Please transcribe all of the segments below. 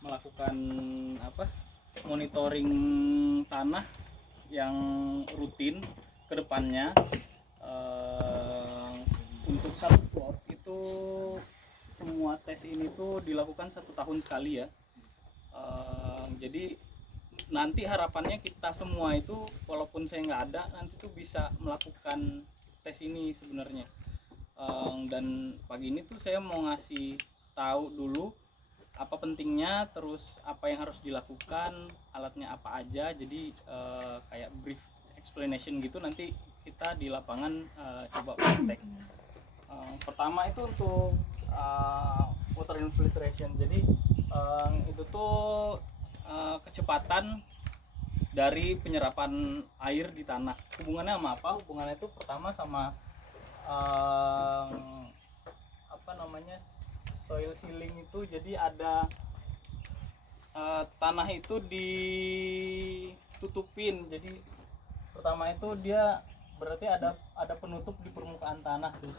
melakukan apa monitoring tanah yang rutin ke depannya. Untuk satu plot itu semua tes ini tuh dilakukan 1 tahun sekali ya. Jadi nanti harapannya kita semua itu walaupun saya nggak ada nanti tuh bisa melakukan tes ini sebenarnya. Dan pagi ini tuh saya mau ngasih tahu dulu apa pentingnya, terus apa yang harus dilakukan, alatnya apa aja. Jadi kayak brief explanation gitu, nanti kita di lapangan coba praktek. Pertama itu untuk water infiltration. Jadi itu tuh kecepatan dari penyerapan air di tanah. Hubungannya sama apa? Hubungannya itu pertama sama apa namanya, soil sealing itu. Jadi ada tanah itu ditutupin. Jadi pertama itu dia berarti ada penutup di permukaan tanah tuh.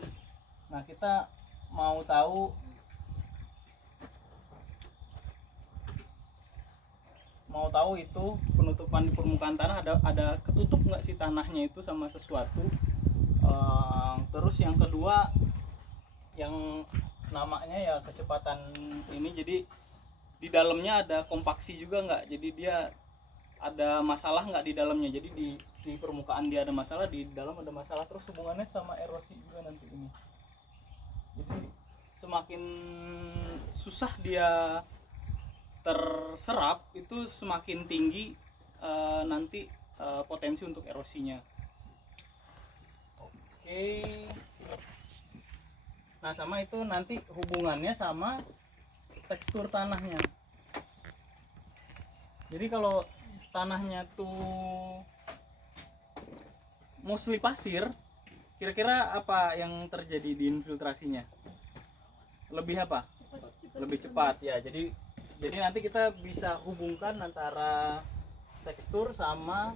Nah, kita mau tahu itu penutupan di permukaan tanah ada ketutup nggak sih tanahnya itu sama sesuatu. Terus yang kedua yang namanya ya kecepatan ini. Jadi di dalamnya ada kompaksi juga nggak, jadi dia ada masalah nggak di dalamnya. Jadi di permukaan dia ada masalah, di dalam ada masalah. Terus hubungannya sama erosi juga nanti ini. Jadi semakin susah dia terserap itu semakin tinggi nanti potensi untuk erosinya. Oke. Nah, sama itu nanti hubungannya sama tekstur tanahnya. Jadi kalau tanahnya tuh mostly pasir, kira-kira apa yang terjadi di infiltrasinya? Lebih apa? Lebih cepat ya. Jadi nanti kita bisa hubungkan antara tekstur sama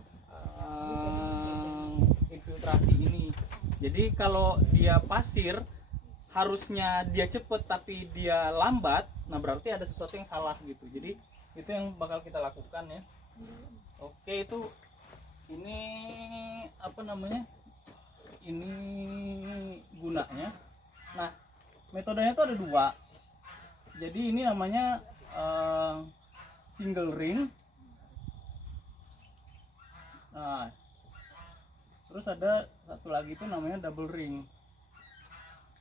infiltrasi ini. Jadi kalau dia pasir harusnya dia cepet tapi dia lambat, nah berarti ada sesuatu yang salah gitu. Jadi itu yang bakal kita lakukan ya. Oke, itu ini apa namanya, ini gunanya. Nah, metodenya itu ada dua. Jadi ini namanya single ring. Nah, terus ada satu lagi itu namanya double ring.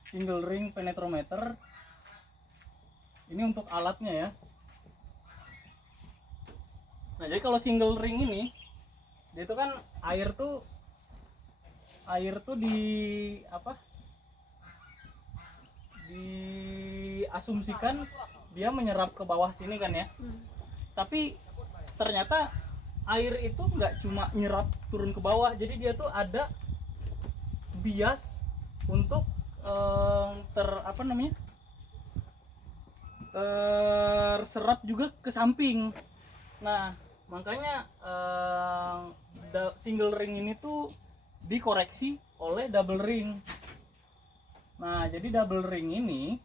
Single ring penetrometer ini untuk alatnya ya. Nah, jadi kalau single ring ini dia itu kan air tuh di apa, diasumsikan dia menyerap ke bawah sini kan ya. Tapi ternyata air itu nggak cuma nyerap turun ke bawah, jadi dia tuh ada bias untuk terserap juga ke samping. Nah, makanya single ring ini tuh dikoreksi oleh double ring. Nah, jadi double ring ini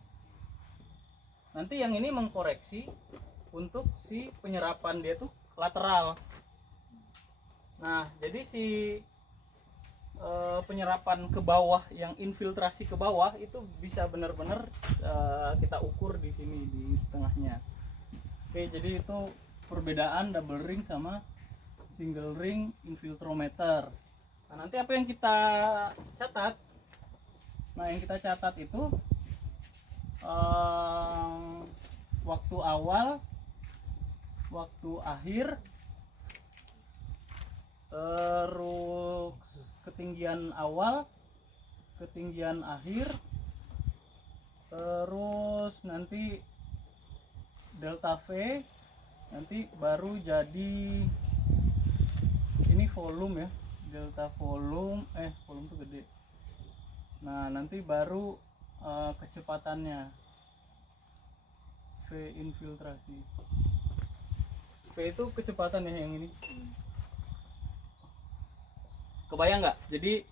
nanti yang ini mengkoreksi untuk si penyerapan dia tuh lateral. Nah, jadi si penyerapan ke bawah, yang infiltrasi ke bawah itu bisa benar-benar kita ukur di sini di tengahnya. Oke, jadi itu perbedaan double ring sama single ring infiltrometer. Nah, nanti apa yang kita catat? Nah, yang kita catat itu waktu awal, waktu akhir, terus ketinggian awal, ketinggian akhir, terus nanti delta V, nanti baru jadi ini volume ya, delta volume, volume tuh gede. Nah, nanti baru kecepatannya, V infiltrasi. V itu kecepatan ya yang ini. Kebayang nggak? Jadi,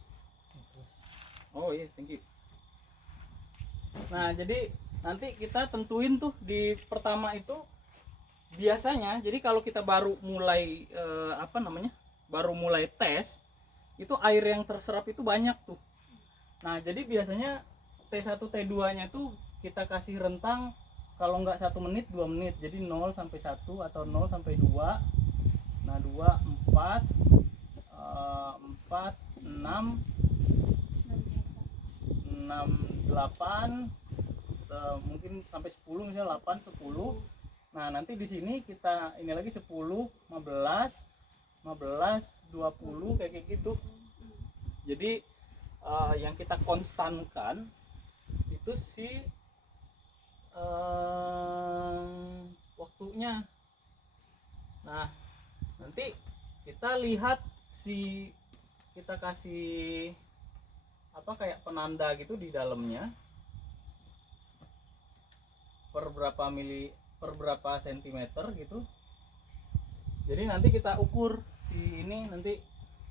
oh iya, thank you. Nah, jadi nanti kita tentuin tuh di pertama itu biasanya jadi kalau kita baru mulai baru mulai tes itu air yang terserap itu banyak tuh. Nah jadi biasanya T1 T2 nya tuh kita kasih rentang kalau nggak 1 menit 2 menit, jadi 0 sampai 1 atau 0 sampai 2. Nah 2 4 4 6 6 8 mungkin sampai 10, misalnya 8 10. Nah nanti di sini kita ini lagi 10 15 15 20 kayak gitu. Jadi yang kita konstankan itu si waktunya. Nah nanti kita lihat kita kasih apa kayak penanda gitu di dalamnya per berapa sentimeter gitu. Jadi nanti kita ukur si ini nanti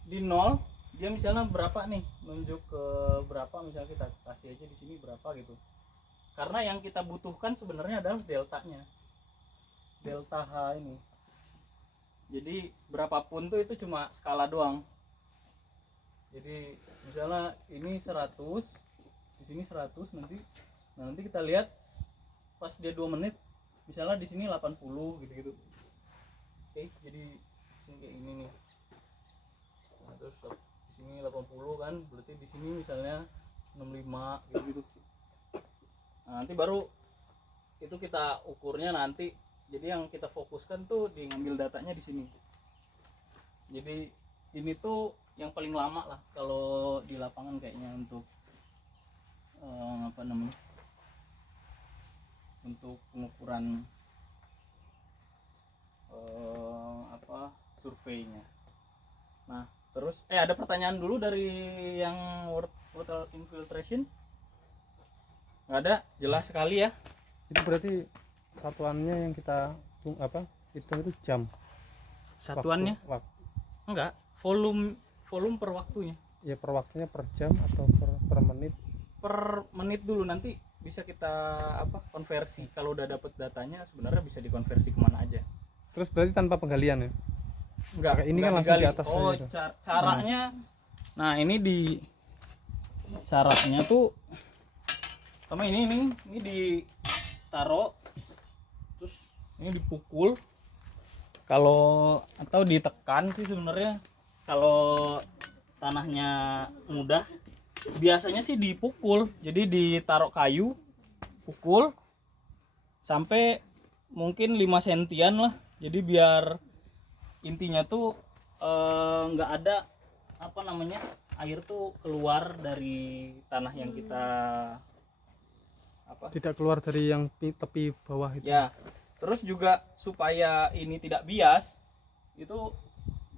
di 0 dia misalnya berapa nih, nunjuk ke berapa, misalnya kita kasih aja di sini berapa gitu. Karena yang kita butuhkan sebenarnya adalah deltanya, delta H ini. Jadi berapapun tuh itu cuma skala doang. Jadi misalnya ini 100, di sini 100 nanti. Nah, nanti kita lihat pas dia 2 menit, misalnya di sini 80 gitu-gitu. Oke, jadi sini kayak ini nih. Nah, terus di sini 80 kan, berarti di sini misalnya 65 gitu-gitu. Nah, nanti baru itu kita ukurnya nanti. Jadi yang kita fokuskan tuh di ngambil datanya di sini. Jadi ini tuh yang paling lama lah kalau di lapangan kayaknya untuk untuk pengukuran surveinya. Nah terus ada pertanyaan dulu dari yang water infiltration? Nggak ada, jelas sekali ya. Itu berarti satuannya yang kita hitung itu jam. Satuannya waktu. Enggak, volume per waktunya. Ya per waktunya per jam atau per menit? Per menit dulu, nanti bisa kita konversi. Kalau udah dapet datanya sebenarnya bisa dikonversi kemana aja. Terus berarti tanpa penggalian ya? Enggak, ini kan langsung di atas. Oh, caranya. Nah, ini di caranya tuh sama ini ditaruh, terus ini dipukul. Kalau atau ditekan sih sebenarnya. Kalau tanahnya mudah biasanya sih dipukul. Jadi ditaruh kayu, pukul sampai mungkin 5 sentian lah. Jadi biar intinya tuh nggak ada air tuh keluar dari tanah yang kita tidak keluar dari yang tepi bawah itu ya. Terus juga supaya ini tidak bias, itu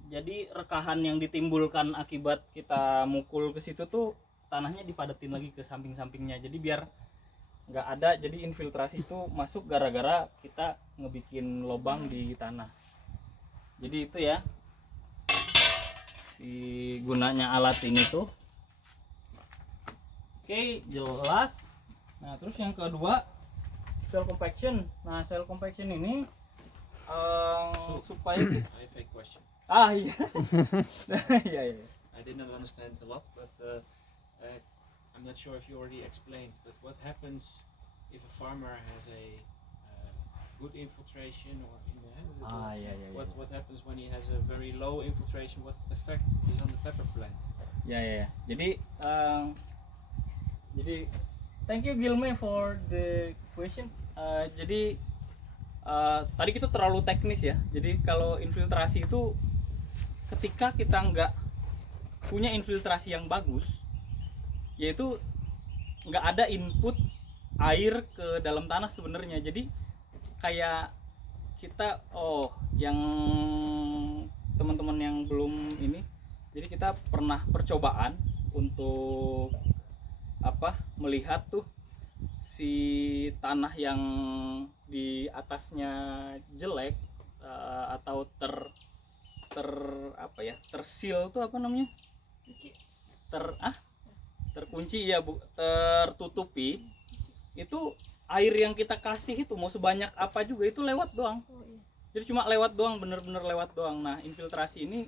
jadi rekahan yang ditimbulkan akibat kita mukul ke situ tuh tanahnya dipadatin lagi ke samping-sampingnya. Jadi biar nggak ada, jadi infiltrasi itu masuk gara-gara kita ngebikin lubang di tanah. Jadi itu ya si gunanya alat ini tuh. Oke, jelas. Nah terus yang kedua, cell compaction. Nah cell compaction ini supaya I have a question. Iya. Iya. I did not understand a lot, but I'm not sure if you already explained. But what happens if a farmer has a good infiltration, or what happens when he has a very low infiltration? What effect is on the pepper plant? Ya. Jadi thank you Gilme for the questions. Jadi tadi kita terlalu teknis ya. Jadi kalau infiltrasi itu ketika kita nggak punya infiltrasi yang bagus, yaitu nggak ada input air ke dalam tanah sebenarnya. Jadi kayak kita yang teman-teman yang belum ini, jadi kita pernah percobaan untuk melihat tuh si tanah yang di atasnya jelek atau tersil tuh terkunci ya Bu, tertutupi, itu air yang kita kasih itu mau sebanyak apa juga itu lewat doang. Jadi cuma lewat doang, bener-bener lewat doang. Nah, infiltrasi ini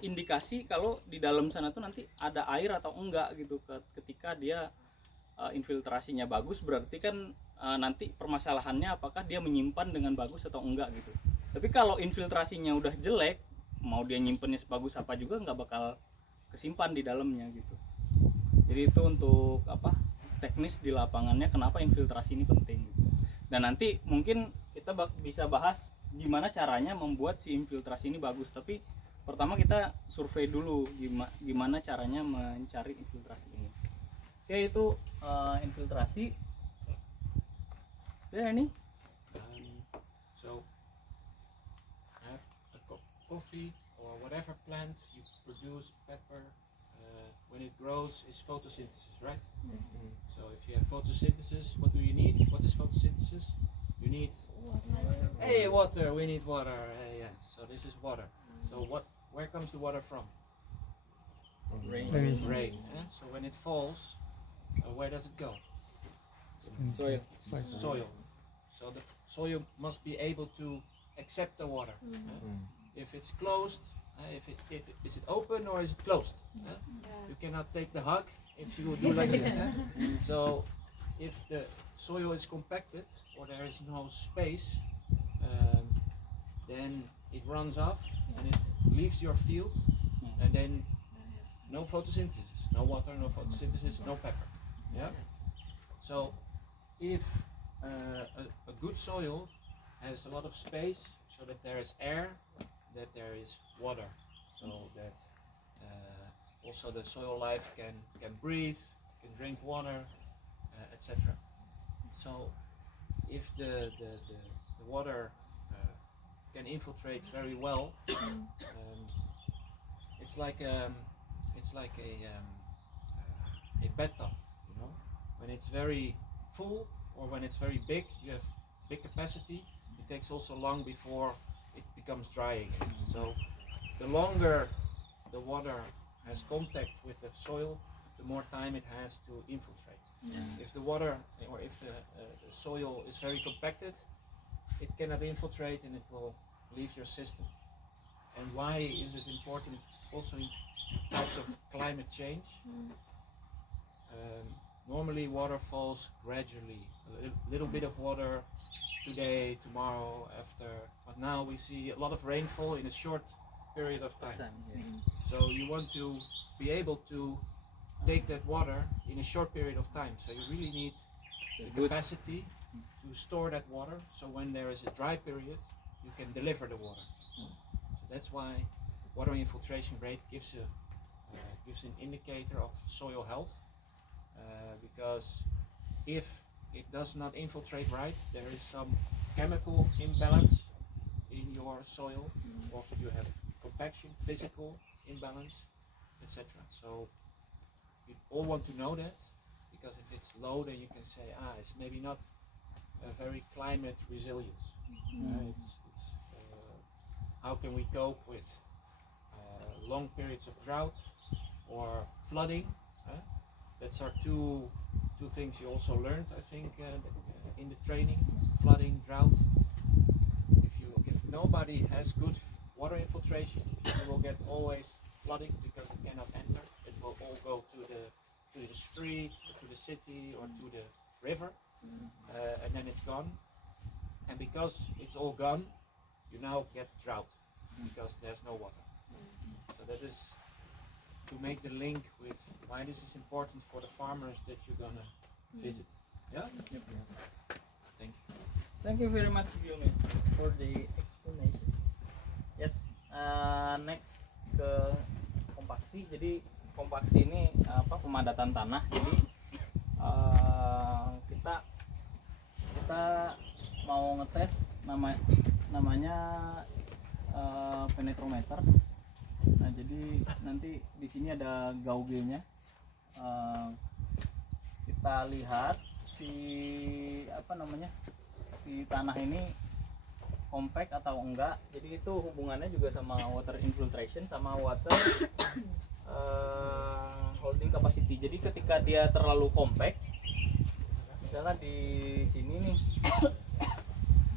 indikasi kalau di dalam sana tuh nanti ada air atau enggak gitu. Ketika dia infiltrasinya bagus, berarti kan nanti permasalahannya apakah dia menyimpan dengan bagus atau enggak gitu. Tapi kalau infiltrasinya udah jelek, mau dia nyimpennya sebagus apa juga nggak bakal kesimpan di dalamnya gitu. Jadi itu untuk teknis di lapangannya kenapa infiltrasi ini penting gitu. Dan nanti mungkin kita bisa bahas gimana caranya membuat si infiltrasi ini bagus, tapi pertama kita survei dulu gimana caranya mencari infiltrasi ini. Oke, itu infiltrasi ya ini. So have a coffee or whatever plant you produce, pepper, when it grows is photosynthesis, right? So if you have photosynthesis, what do you need? What is photosynthesis? You need water. We need water. Yes. So this is water. So where comes the water from? Rain. Rain. So when it falls, where does it go? Soil. Soil. So the soil must be able to accept the water. If it's closed, is it open or is it closed? You cannot take the hug if you do like this. So if the soil is compacted or there is no space, then it runs off and it leaves your field, and then no photosynthesis, no water, no photosynthesis, no pepper. Yeah. So if a good soil has a lot of space, so that there is air, that there is water, so that also the soil life can breathe, can drink water, etc. So if the water can infiltrate very well, it's like a bathtub, you know. When it's very full or when it's very big, you have big capacity. It takes also long before it becomes dry again. So the longer the water has contact with the soil, the more time it has to infiltrate. If the water or if the soil is very compacted, it cannot infiltrate and it will leave your system. And why is it important also in types of climate change? Normally water falls gradually, a little bit of water today, tomorrow, after, but now we see a lot of rainfall in a short period of time. So you want to be able to take that water in a short period of time. So you really need the capacity to store that water, so when there is a dry period, you can deliver the water. So that's why water infiltration rate gives an indicator of soil health, because if it does not infiltrate right, there is some chemical imbalance in your soil, or you have compaction, physical imbalance, etc. So you all want to know that, because if it's low, then you can say, it's maybe not very climate resilient. How can we cope with long periods of drought or flooding? That's our two things you also learned, I think, in the training: flooding, drought. If nobody has good water infiltration, you will get always flooding because it cannot enter. It will all go to the street, to the city, or to the river, and then it's gone. And because it's all gone, you now get drought because there's no water. So that is to make the link with why this is important for the farmers that you're gonna visit. Yeah? Thank you. Thank you very much, Guillaume, for the explanation. Yes, next ke kompaksi. Jadi kompaksi ini pemadatan tanah. Jadi kita mau ngetes namanya penetrometer. Nah, jadi nanti di sini ada gauge-nya. Kita lihat si tanah ini compact atau enggak. Jadi itu hubungannya juga sama water infiltration sama water holding capacity. Jadi ketika dia terlalu compact, misalnya di sini nih,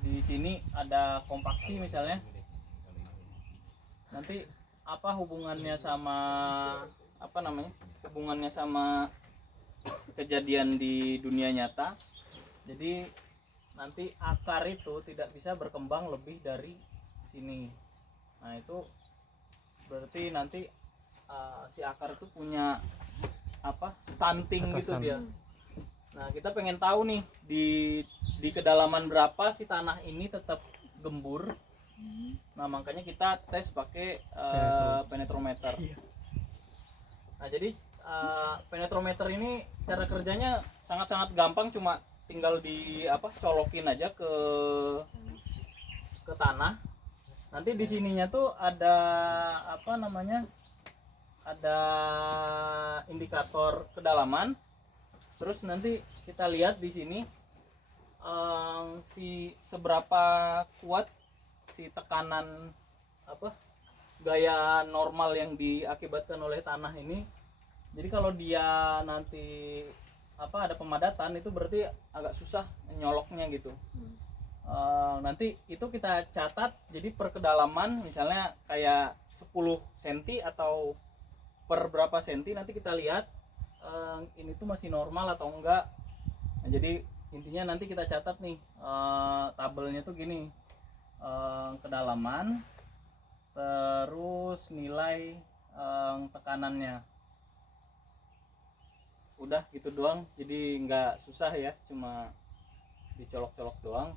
di sini ada kompaksi misalnya, nanti apa hubungannya sama hubungannya sama kejadian di dunia nyata. Jadi nanti akar itu tidak bisa berkembang lebih dari sini. Nah itu berarti nanti si akar itu punya stunting Akar gitu stunting. dia. Nah kita pengen tahu nih di kedalaman berapa si tanah ini tetap gembur. Nah makanya kita tes pakai penetrometer. Nah jadi penetrometer ini cara kerjanya sangat-sangat gampang, cuma tinggal colokin aja ke tanah. Nanti di sininya tuh ada ada indikator kedalaman. Terus nanti kita lihat di sini seberapa kuat si tekanan gaya normal yang diakibatkan oleh tanah ini. Jadi kalau dia nanti ada pemadatan, itu berarti agak susah nyoloknya gitu. Nanti itu kita catat, jadi per kedalaman misalnya kayak 10 cm atau per berapa senti, nanti kita lihat ini tuh masih normal atau enggak. Nah, jadi intinya nanti kita catat nih, tabelnya tuh gini, kedalaman terus nilai tekanannya. Udah gitu doang, jadi nggak susah ya, cuma dicolok-colok doang.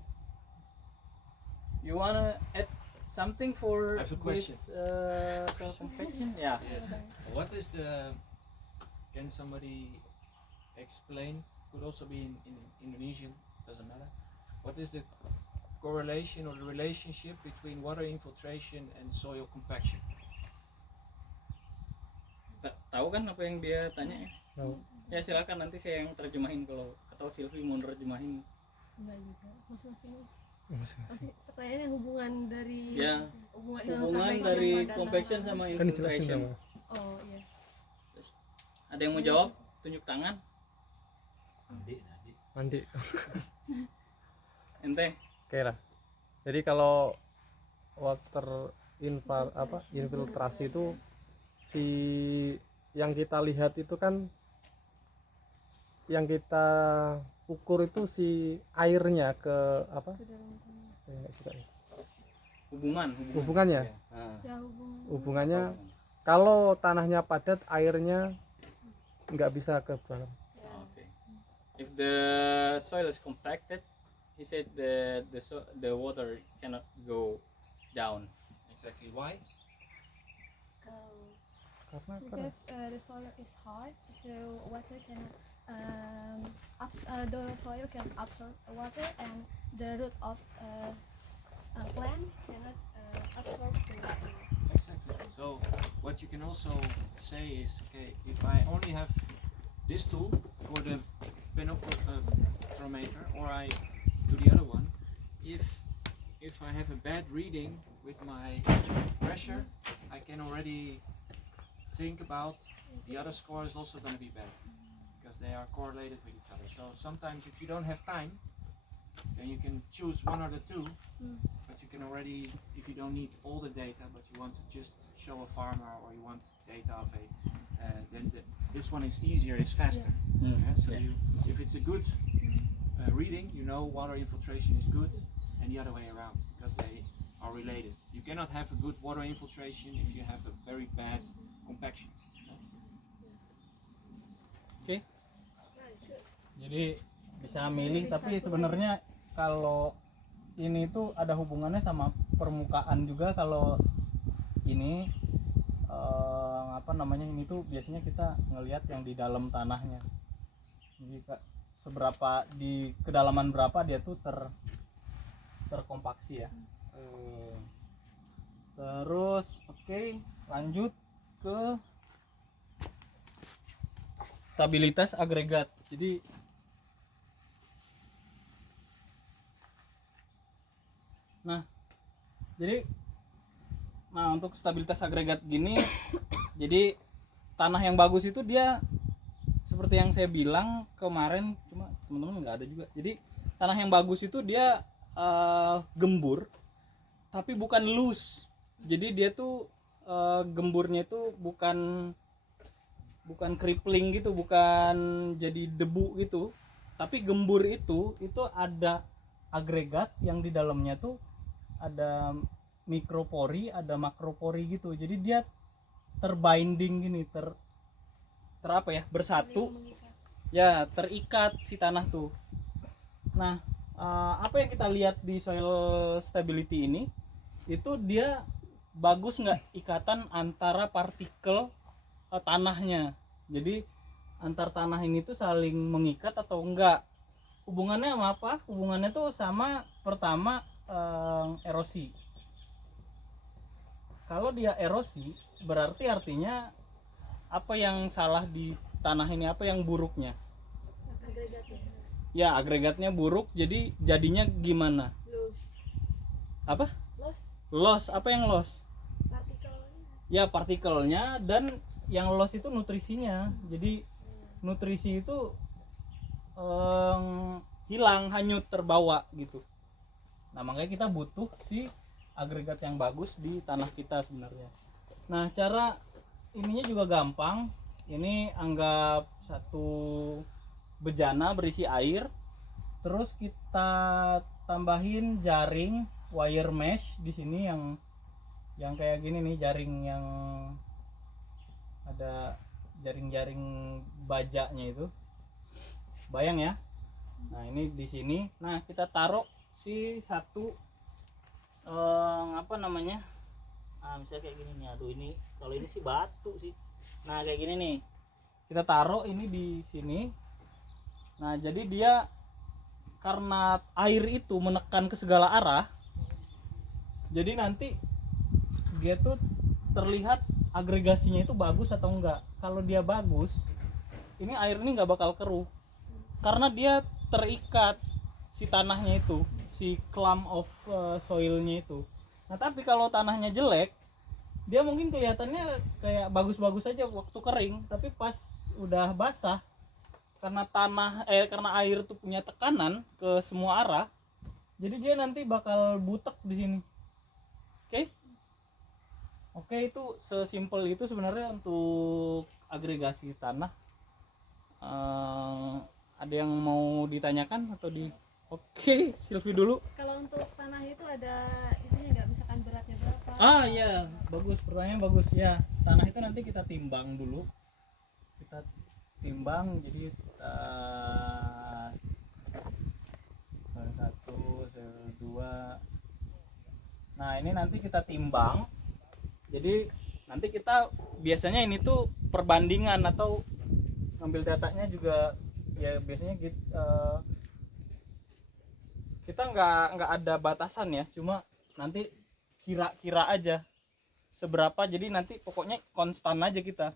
You wanna add something for I have a question. this soil compaction? Yeah. Yes. What is can somebody explain, could also be in Indonesian, doesn't matter. What is the correlation or the relationship between water infiltration and soil compaction? Tahu kan apa yang dia tanya ya? Tahu. Ya silakan, nanti saya yang terjemahin kalau atau Silvi mau terjemahin. Enggak juga. Masing-masing. Masing-masing. Pertanyaannya hubungan dari Ya, hubungan hubungan dari compaction sama Kan dijelasin infiltration. sama. Oh iya. Ada yang mau jawab? Tunjuk tangan. Mandi. Ente. Oke lah. Jadi kalau infiltrasi itu si yang kita lihat itu kan, yang kita ukur itu si airnya ke Ke dalam tanah. Hubungannya. Nah, Ya hubungan. Hubungannya kalau tanahnya padat, airnya nggak bisa ke dalam. okay. If the soil is compacted, he said the water cannot go down. Exactly why? Karena Because the soil is hard, so water cannot the soil can absorb water, and the root of a plant cannot absorb the water. Exactly. So what you can also say is, okay, if I only have this tool for the penetrometer, or I do the other one, if I have a bad reading with my pressure, I can already think about the other score is also going to be bad, because they are correlated with each other. So sometimes if you don't have time, then you can choose one or the two, but you can already, if you don't need all the data, but you want to just show a farmer, or you want data of a, then this one is easier, is faster. Yeah, so if it's a good reading, you know water infiltration is good, and the other way around, because they are related. You cannot have a good water infiltration if you have a very bad compaction. Oke. Jadi bisa milih, tapi sebenarnya kalau ini tuh ada hubungannya sama permukaan juga. Kalau ini ini tuh biasanya kita ngelihat yang di dalam tanahnya. Jadi seberapa di kedalaman berapa dia tuh terkompaksi ya. Terus oke, lanjut ke stabilitas agregat. Jadi untuk stabilitas agregat gini jadi tanah yang bagus itu dia seperti yang saya bilang kemarin, cuma teman-teman nggak ada juga. Jadi tanah yang bagus itu dia gembur tapi bukan loose. Jadi dia tuh gemburnya itu bukan crippling gitu, bukan jadi debu gitu. Tapi gembur itu ada agregat yang di dalamnya tuh ada mikropori, ada makropori gitu. Jadi dia terbinding gini, apa ya, bersatu. Ya, terikat si tanah tuh. Nah, apa yang kita lihat di soil stability ini itu dia bagus nggak ikatan antara partikel tanahnya. Jadi antar tanah ini tuh saling mengikat atau enggak. Hubungannya sama apa? Hubungannya tuh sama pertama erosi. Kalau dia erosi berarti artinya apa yang salah di tanah ini, apa yang buruknya? Agregatnya. Ya, agregatnya buruk, jadi jadinya gimana? Apa? Loss. Apa yang loss? Partikelnya. Ya, partikelnya, dan yang loss itu nutrisinya. Jadi nutrisi itu hilang, hanyut, terbawa gitu. Nah, makanya kita butuh si agregat yang bagus di tanah kita sebenarnya. Nah, cara ininya juga gampang. Ini anggap satu bejana berisi air, terus kita tambahin jaring wire mesh di sini yang kayak gini nih, jaring yang ada jaring-jaring bajanya itu, bayang ya. Nah, ini di sini. Nah, kita taruh si satu apa namanya, misalnya kayak gini nih. Aduh, ini kalau ini sih batu sih. Nah, kayak gini nih, kita taruh ini di sini. Nah, jadi dia karena air itu menekan ke segala arah, jadi nanti dia tuh terlihat agregasinya itu bagus atau enggak. Kalau dia bagus, ini air ini nggak bakal keruh karena dia terikat si tanahnya itu, si clump of soilnya itu. Nah, tapi kalau tanahnya jelek, dia mungkin kelihatannya kayak bagus-bagus aja waktu kering, tapi pas udah basah, karena karena air tuh punya tekanan ke semua arah, jadi dia nanti bakal butek di sini. Oke, itu sesimpel itu sebenarnya untuk agregasi tanah. Ada yang mau ditanyakan atau di? Oke, Silvi dulu. Kalau untuk tanah itu ada itunya nggak, misalkan beratnya berapa? Iya, bagus, pertanyaan bagus ya. Tanah itu nanti kita timbang dulu. Kita timbang, jadi satu, dua. Nah, ini nanti kita timbang. Jadi nanti kita biasanya ini tuh perbandingan atau ngambil datanya juga ya, biasanya kita nggak ada batasan ya, cuma nanti kira-kira aja seberapa. Jadi nanti pokoknya konstan aja kita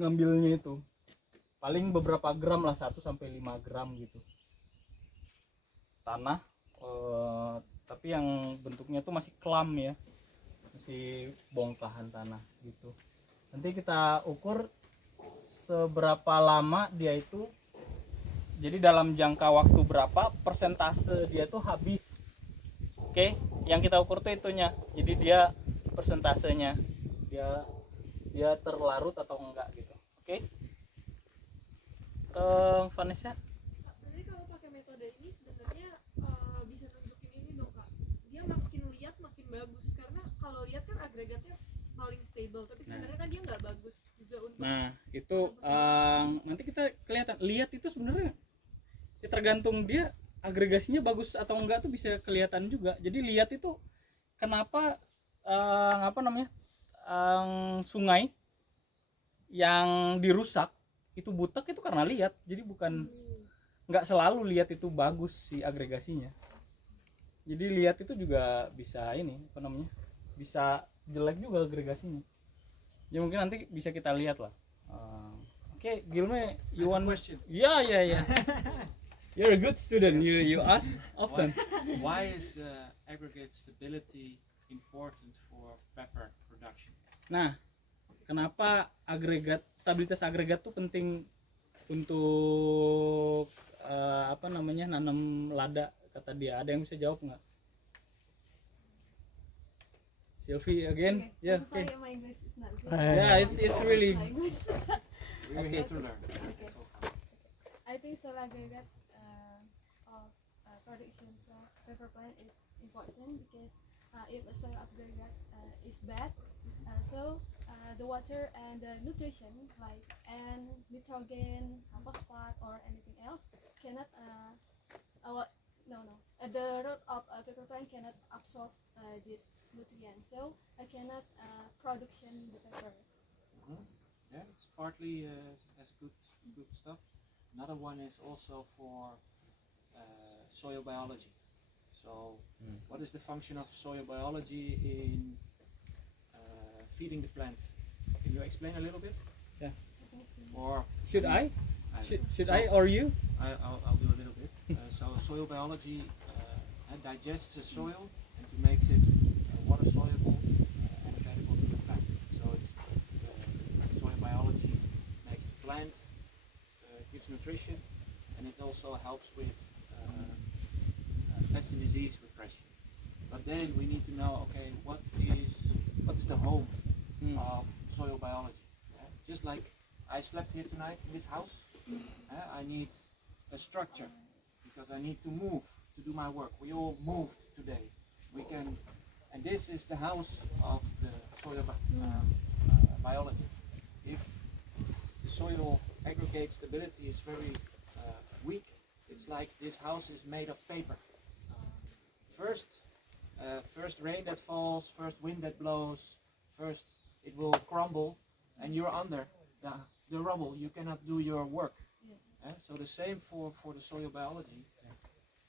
ngambilnya, itu paling beberapa gram lah, 1 sampai 5 gram gitu tanah, tapi yang bentuknya tuh masih klam ya, masih bongkahan tanah gitu. Nanti kita ukur seberapa lama dia itu, jadi dalam jangka waktu berapa persentase dia tuh habis. Oke, yang kita ukur tuh itunya, jadi dia persentasenya, dia terlarut atau enggak gitu. Oke. Vanessa, Jadi kalau pakai metode ini sebenarnya bisa nunjukin ini dong Kak, dia makin lihat makin bagus, karena kalau lihat kan agregatnya paling stable, tapi sebenarnya kan dia nggak bagus juga untuk. nah itu nanti kita kelihatan, lihat itu sebenarnya ya tergantung dia agregasinya bagus atau enggak tuh bisa kelihatan juga. Jadi lihat itu kenapa apa namanya, sungai yang dirusak itu butek itu karena lihat. Jadi bukan, nggak selalu lihat itu bagus si agregasinya. Jadi lihat itu juga bisa ini apa namanya, bisa jelek juga agregasinya. Ya mungkin nanti bisa kita lihat lah. Oke, Gilme, you I have a want? question. Yeah. You're a good student. You ask often. Why is aggregate stability important for pepper production? Nah, kenapa stabilitas agregat tuh penting untuk apa namanya, nanam lada kata dia. Ada yang bisa jawab nggak? Sylvie again? Okay. Yeah, I'm sorry, okay. my English is not good. Yeah, it's really My English. We're Okay. here to learn. That's all. I think solar aggregate of production paper plant is important because if a solar aggregate is bad, so the water and the nutrition like nitrogen, phosphate or anything else cannot the root of a paper plant cannot absorb this nutrient, so I cannot production the paper. Yeah, it's partly as good stuff. Another one is also for soil biology. So, what is the function of soil biology in feeding the plant? Can you explain a little bit? Yeah. Or Should I? Should so I or you? I'll do a little bit. So soil biology digests the soil and to makes it water soluble and available to the plant. So it's soil biology makes the plant, gives nutrition, and it also helps with pest and disease repression. But then we need to know, okay, what's the home of soil biology? Just like I slept here tonight in this house, I need a structure because I need to move to do my work. We all moved today. And this is the house of the soil biology. If the soil aggregate stability is very weak, it's like this house is made of paper. First rain that falls, first wind that blows, first it will crumble, and you're under the rubble. You cannot do your work. So the same for the soil biology.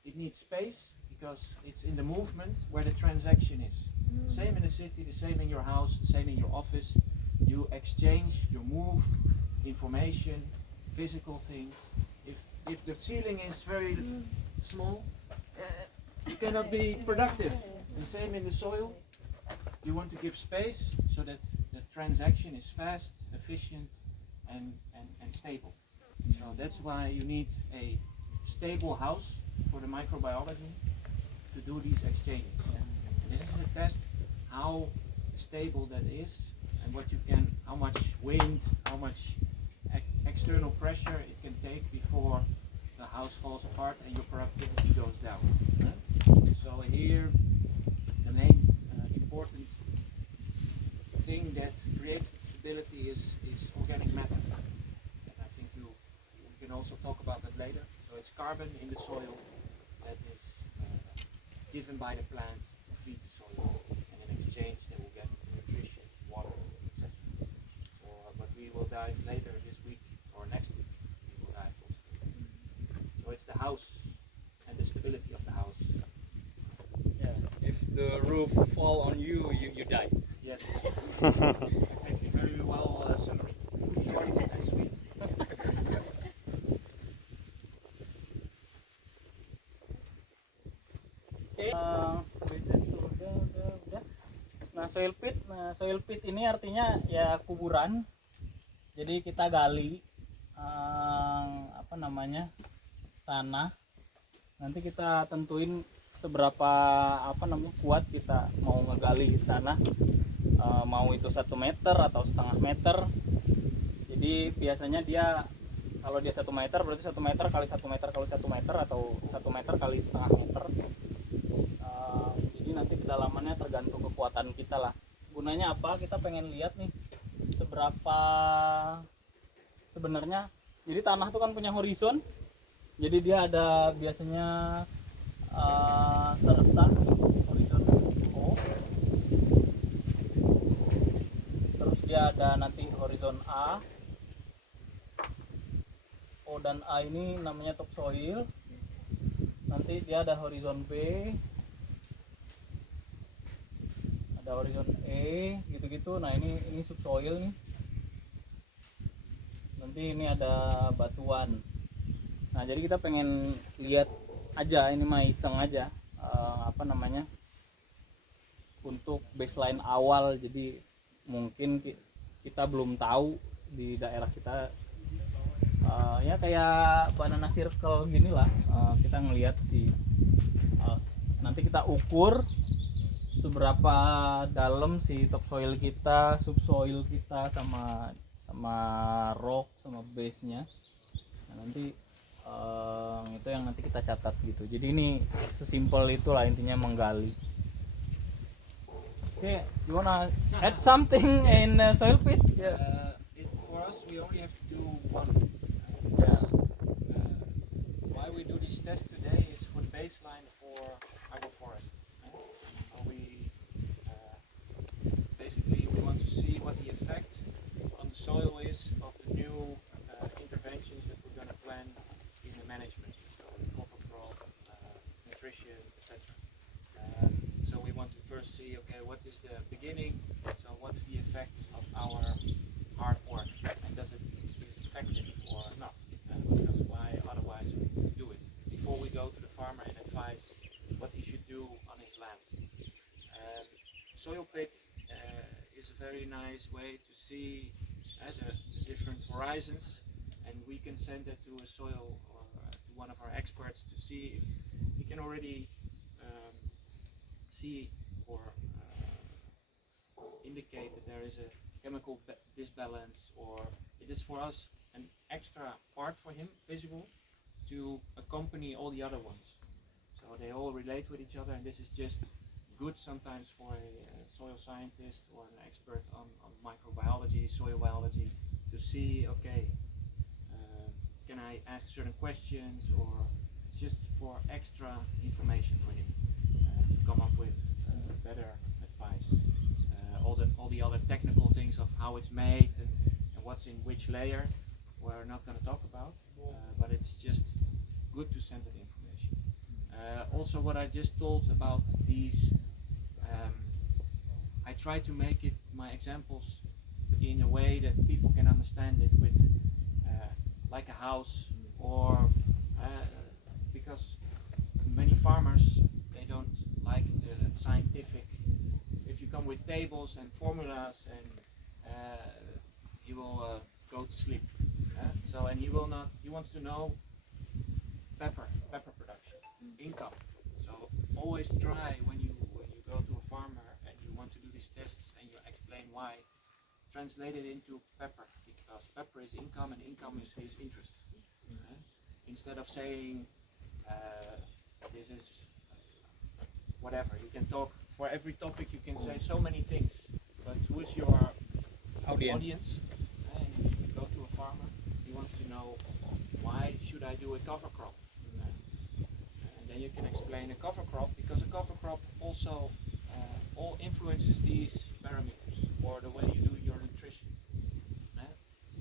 It needs space because it's in the movement where the transaction is. Same in the city, the same in your house, the same in your office. You exchange, you move information, physical things. If the ceiling is very small, you cannot be productive. The same in the soil. You want to give space so that the transaction is fast, efficient, and stable. So that's why you need a stable house for the microbiology to do these exchanges. This is a test how stable that is and how much wind, how much external pressure it can take before the house falls apart and your productivity goes down. So here the main important thing that creates stability is organic matter. And I think we can also talk about that later. So it's carbon in the soil that is given by the plant to feed the soil, and in exchange they will get nutrition, water, etc. But we will dive later this week or next week. We will dive also. So it's the house and the stability of the house. Yeah. If the roof fall on you, you die. Yes, exactly. Very well summary. Starting from next week. Udah. Nah, soil pit ini artinya ya kuburan. Jadi kita gali tanah. Nanti kita tentuin seberapa kuat kita mau ngegali tanah. Mau itu 1 meter atau setengah meter. Jadi biasanya dia kalau dia 1 meter berarti 1 meter kali 1 meter kali 1 meter atau 1 meter kali setengah meter. Jadi nanti kedalamannya tergantung kekuatan kita lah. Gunanya apa? Kita pengen lihat nih seberapa sebenarnya. Jadi tanah itu kan punya horizon. Jadi dia ada biasanya seresan horizon O. Terus dia ada nanti horizon A. O dan A ini namanya topsoil. Nanti dia ada horizon B, ada horizon E, gitu-gitu. Nah ini subsoil nih. Nanti ini ada batuan. Nah jadi kita pengen lihat aja, ini mah iseng aja, untuk baseline awal. Jadi mungkin kita belum tahu di daerah kita. Ya kayak banana circle gini lah, kita ngelihat si nanti kita ukur seberapa dalam si topsoil kita, subsoil kita, sama rock, sama base nya. Nah, nanti itu yang nanti kita catat gitu. Jadi ini sesimpel itulah intinya menggali. Oke, you wanna add something in soil pit? Yeah. For us, we only have to do one. Yeah. Why we do this test today is for the baseline for our forest. So we basically we want to see what the effect on the soil is of the new interventions that we're going to plan in the management. So cover crop, nutrition, etc. So we want to first see, okay, what is the beginning? So what is the effect of our hard work, and is effective or not? Because why otherwise do it before we go to the farmer and advise what he should do on his land. Soil pit is a very nice way to see the different horizons, and we can send it to a soil or to one of our experts to see if he can already see or indicate that there is a chemical disbalance, or it is for us an extra part for him, visible, to accompany all the other ones. So they all relate with each other, and this is just good sometimes for a soil scientist or an expert on microbiology, soil biology, to see, okay, can I ask certain questions, or it's just for extra information for him to come up with better advice. All the other technical things of how it's made and what's in which layer we're not going to talk about, but it's just good to send that information. Also, what I just told about these, I try to make it my examples in a way that people can understand it with like a house, or because many farmers, they don't like the scientific. If you come with tables and formulas, and he will go to sleep. So, and he will not. He wants to know pepper production, income. So always try when you go to a farmer and you want to do these tests and you explain why, translate it into pepper, because pepper is income and income is his interest. Instead of saying this is whatever, you can talk for every topic. You can say so many things, but who is your audience? If you go to a farmer, he wants to know, why should I do a cover crop? And then you can explain a cover crop, because a cover crop also all influences these parameters, or the way you do your nutrition.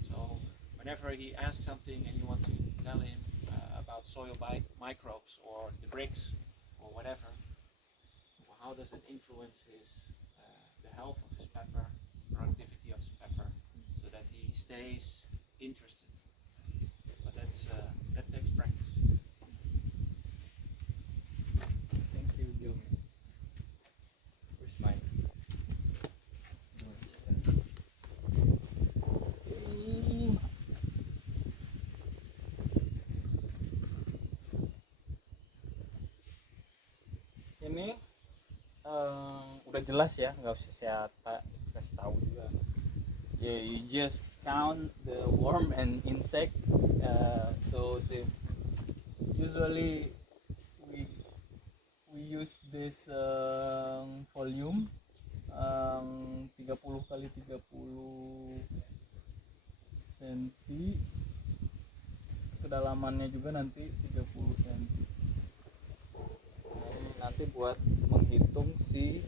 So whenever he asks something and you want to tell him about soil microbes or the bricks or whatever, well, how does it influence the health of his pepper, productivity of his pepper, so that he stays interested. But that takes practice. Thank you, Gilman. Where's mine? Ini udah jelas ya, nggak usah saya kasih tahu juga. Yeah, you just count the worm and insect. So usually we use this volume 30 kali 30 cm, kedalamannya juga nanti 30 cm. Nanti buat menghitung si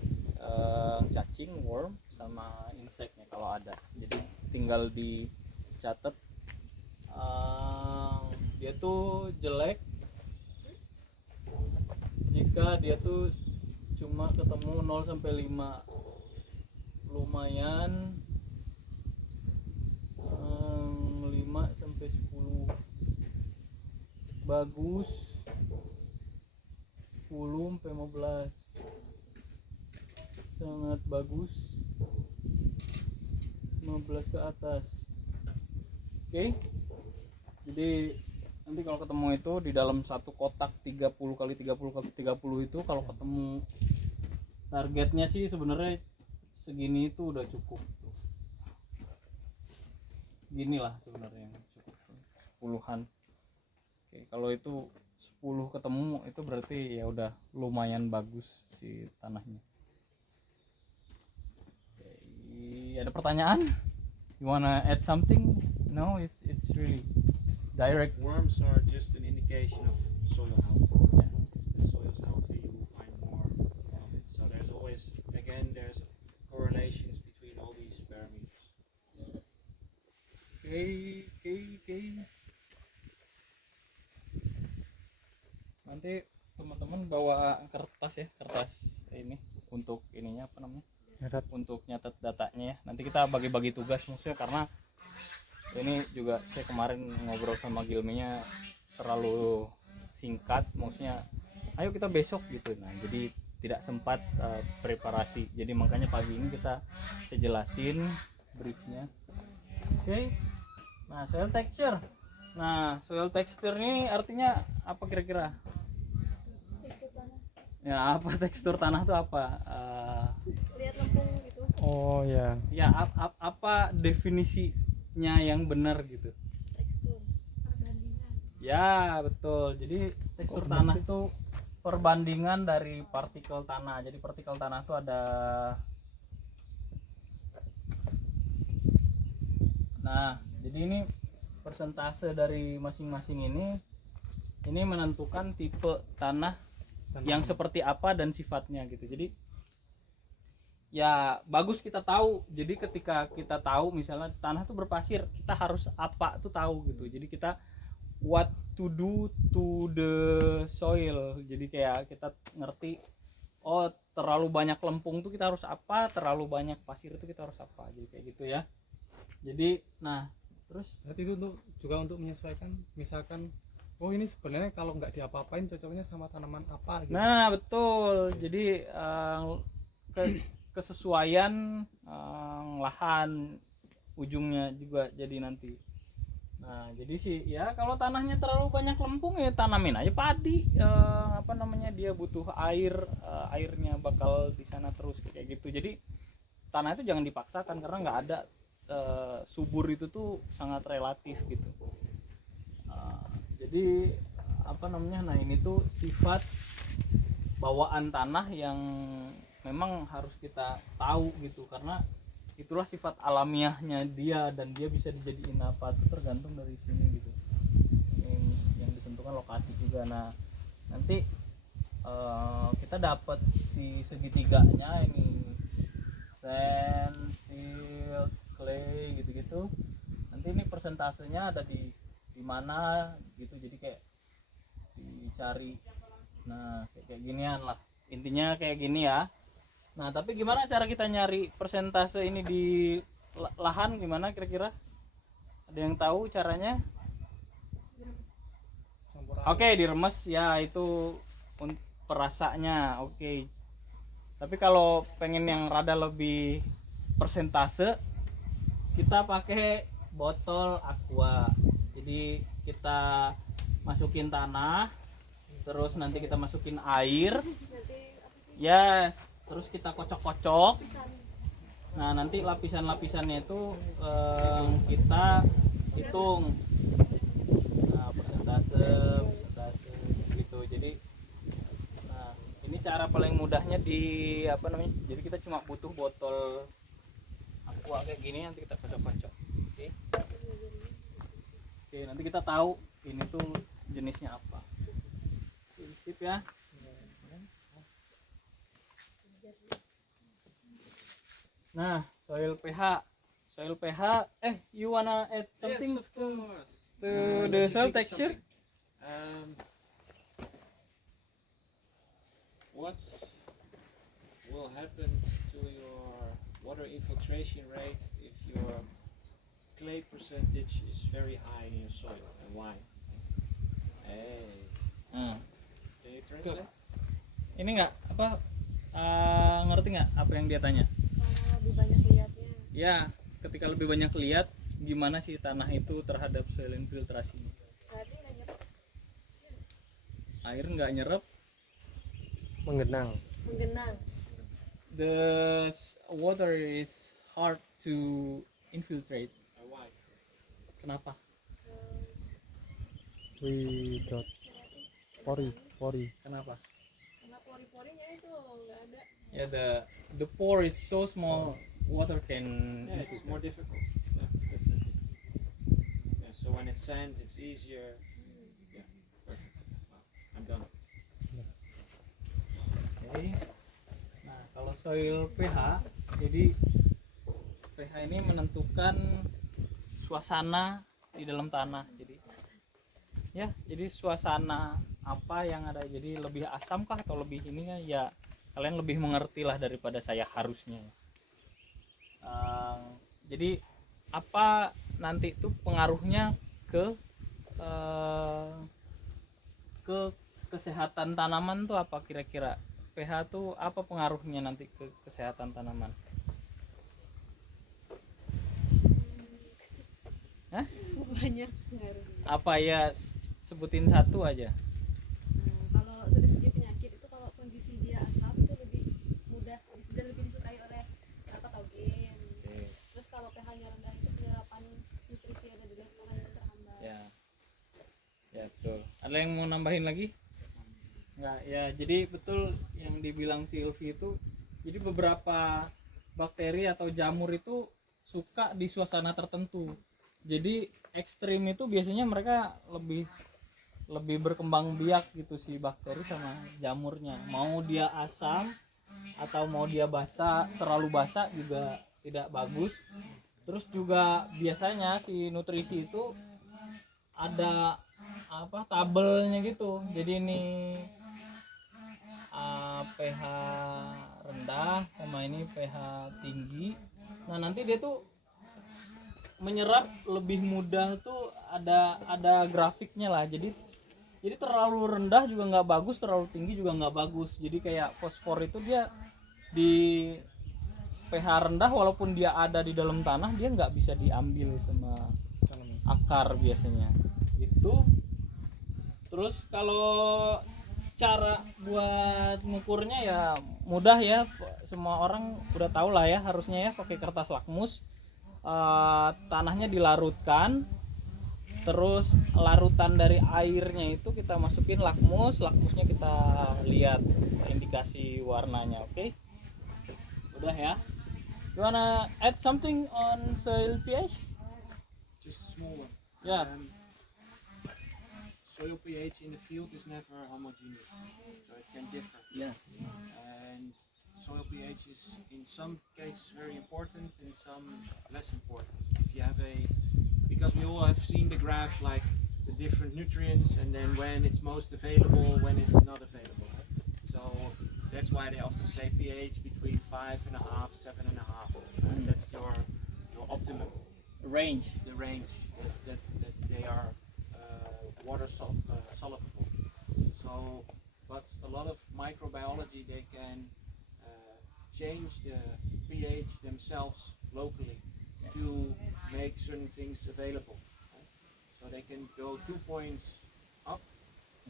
cacing, worm, sama inseknya kalau ada. Jadi tinggal dicatat dia tuh jelek jika dia tuh cuma ketemu 0 sampai 5. Lumayan 5 sampai 10. Bagus 10 sampai 15. Sangat bagus 15 ke atas. Oke. Jadi nanti kalau ketemu itu di dalam satu kotak 30 kali 30 kali 30 itu kalau ketemu targetnya sih sebenarnya segini itu udah cukup. Gini lah sebenarnya yang cukup, puluhan. Oke, kalau itu 10 ketemu itu berarti ya udah lumayan bagus si tanahnya. Oke, ada pertanyaan? You wanna add something? No, it's really direct. Worms are just an indication of soil health. Yeah. If the soil is healthy, you will find more of it. So there's always, again, there's correlations between all these parameters. Oke. Nanti teman-teman bawa kertas ya, kertas ini untuk ininya apa namanya? Untuk nyatet datanya ya. Nanti kita bagi-bagi tugas maksudnya karena ini juga saya kemarin ngobrol sama Gilminya terlalu singkat, maksudnya ayo kita besok gitu. Nah, jadi tidak sempat preparasi. Jadi makanya pagi ini saya jelasin briefnya. Oke. Nah, soil texture. Nah, soil texture ini artinya apa kira-kira? Ya, apa tekstur tanah itu apa? Lihat lempung gitu. Oh ya. Ya, apa definisinya yang benar gitu? Tekstur perbandingan. Ya, betul. Jadi tekstur tanah itu perbandingan dari partikel tanah. Jadi partikel tanah itu ada. Nah, jadi ini persentase dari masing-masing ini menentukan tipe tanah yang seperti apa dan sifatnya gitu. Jadi ya bagus kita tahu. Jadi ketika kita tahu misalnya tanah itu berpasir, kita harus apa tuh tahu gitu. Jadi kita what to do to the soil. Jadi kayak kita ngerti, oh terlalu banyak lempung tuh kita harus apa, terlalu banyak pasir itu kita harus apa. Jadi kayak gitu ya. Jadi nah terus Berarti itu juga untuk menyesuaikan, misalkan oh ini sebenarnya kalau nggak diapa-apain cocoknya sama tanaman apa gitu. nah betul. Jadi kesesuaian lahan ujungnya juga jadi nanti. Nah jadi sih ya kalau tanahnya terlalu banyak lempung ya tanamin aja padi. Apa namanya, dia butuh air, airnya bakal di sana terus kayak gitu. Jadi tanah itu jangan dipaksakan karena nggak ada, subur itu tuh sangat relatif gitu. Jadi apa namanya, nah ini tuh sifat bawaan tanah yang memang harus kita tahu gitu, karena itulah sifat alamiahnya dia dan dia bisa dijadiin apa itu tergantung dari sini gitu. Yang ditentukan lokasi juga. Nah nanti kita dapat si segitiganya ini, sand, silt, clay gitu-gitu. Nanti ini persentasenya ada di mana gitu, jadi kayak dicari. Nah kayak ginian lah intinya, kayak gini ya. Nah tapi gimana cara kita nyari persentase ini di lahan, gimana kira-kira? Ada yang tahu caranya? Oke, diremes ya, itu perasanya. Oke. Tapi kalau pengen yang rada lebih persentase, kita pakai botol aqua. Jadi kita masukin tanah, terus nanti kita masukin air, yes, terus kita kocok-kocok. Nah nanti lapisan-lapisannya itu kita hitung, nah, persentase gitu. Jadi nah ini cara paling mudahnya di apa namanya, jadi kita cuma butuh botol aqua kayak gini, nanti kita kocok-kocok. Oke, nanti kita tahu ini tuh jenisnya apa. Oke, sip ya. Nah, soil pH, you wanna add something Yes, of course. to Let the me soil think of texture? something. What will happen to your water infiltration rate if your clay percentage is very high in your soil, and why? Hey, can you translate? Ini nggak apa, ngerti nggak apa yang dia tanya? Lebih banyak lihatnya. Ya, ketika lebih banyak lihat, gimana sih tanah itu terhadap soil infiltrasinya? Berarti nanya air nggak nyerap, Menggenang. Menggenang. the water is hard to infiltrate. Why? Kenapa? Without pori. Kenapa? Karena pori-porinya itu nggak ada. Ya, the pore is so small, water can Yeah, it's more infiltrate. difficult. Yeah, definitely. Yeah, so when it's sand, it's easier. Yeah, perfect. Wow, I'm done. Oke. Nah, kalau soil pH, jadi pH ini menentukan suasana di dalam tanah. Jadi suasana apa yang ada, jadi lebih asam kah atau lebih ini kan, ya kalian lebih mengerti lah daripada saya harusnya. Jadi apa nanti itu pengaruhnya ke kesehatan tanaman tuh apa kira-kira? pH tuh apa pengaruhnya nanti ke kesehatan tanaman? Hah? Banyak ngaruhnya. Apa ya, sebutin satu aja. Kalau dari segi penyakit itu, kalau kondisi dia asam itu lebih mudah dan lebih disukai oleh patogen. Terus kalau pH-nya rendah itu penyerapan nutrisi yang ada di dalam tanah itu terhambat. Ya betul. Ada yang mau nambahin lagi? Enggak ya, jadi betul yang dibilang Silvi itu, jadi beberapa bakteri atau jamur itu suka di suasana tertentu. Jadi ekstrim itu biasanya mereka lebih berkembang biak gitu, si bakteri sama jamurnya. Mau dia asam atau mau dia basah, terlalu basah juga tidak bagus. Terus juga biasanya si nutrisi itu ada tabelnya gitu. Jadi ini pH rendah sama ini pH tinggi. Nah, nanti dia tuh menyerap lebih mudah tuh, ada grafiknya lah. Jadi terlalu rendah juga nggak bagus, terlalu tinggi juga nggak bagus. Jadi kayak fosfor itu dia di pH rendah, walaupun dia ada di dalam tanah, dia nggak bisa diambil sama akar biasanya itu. Terus kalau cara buat ngukurnya ya mudah ya, semua orang udah tahu lah ya harusnya ya, pakai kertas lakmus. Tanahnya dilarutkan, terus larutan dari airnya itu kita masukin lakmusnya kita lihat indikasi warnanya. Oke? Udah ya. You wanna add something on soil pH? Just a small one. Yeah. Soil pH in the field is never homogeneous, so it can differ. Yes. And soil pH is in some cases very important, in some less important. If you have because we all have seen the graph, like the different nutrients, and then when it's most available, when it's not available. So that's why they often say pH between 5.5, 7.5. And that's your optimum. Range. The range that they are water soluble. So, but a lot of microbiology, they can change the pH themselves locally to make certain things available. So they can go 2 points up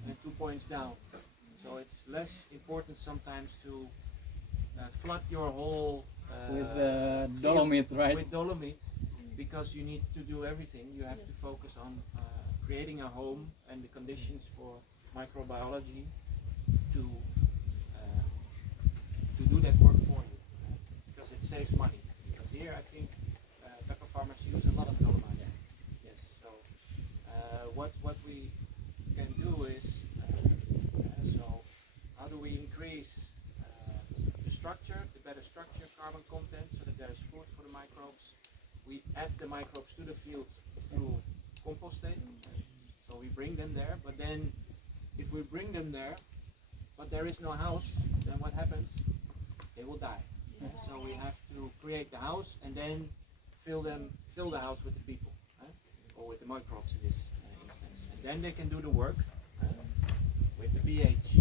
and 2 points down. So it's less important sometimes to flood your whole With field dolomite, right? with dolomite, because you need to do everything. You have to focus on creating a home and the conditions for microbiology to do that work for you, because it saves money. Because here I think pepper farmers use a lot of dolomite. Yes. So what we can do is so how do we increase the structure, the better structure, carbon content, so that there is food for the microbes. We add the microbes to the field through composting. So we bring them there, but then if we bring them there, but there is no house, then what happens? They will die. So we have to create the house and then fill the house with the people, or with the microbes in this instance. And then they can do the work with the pH.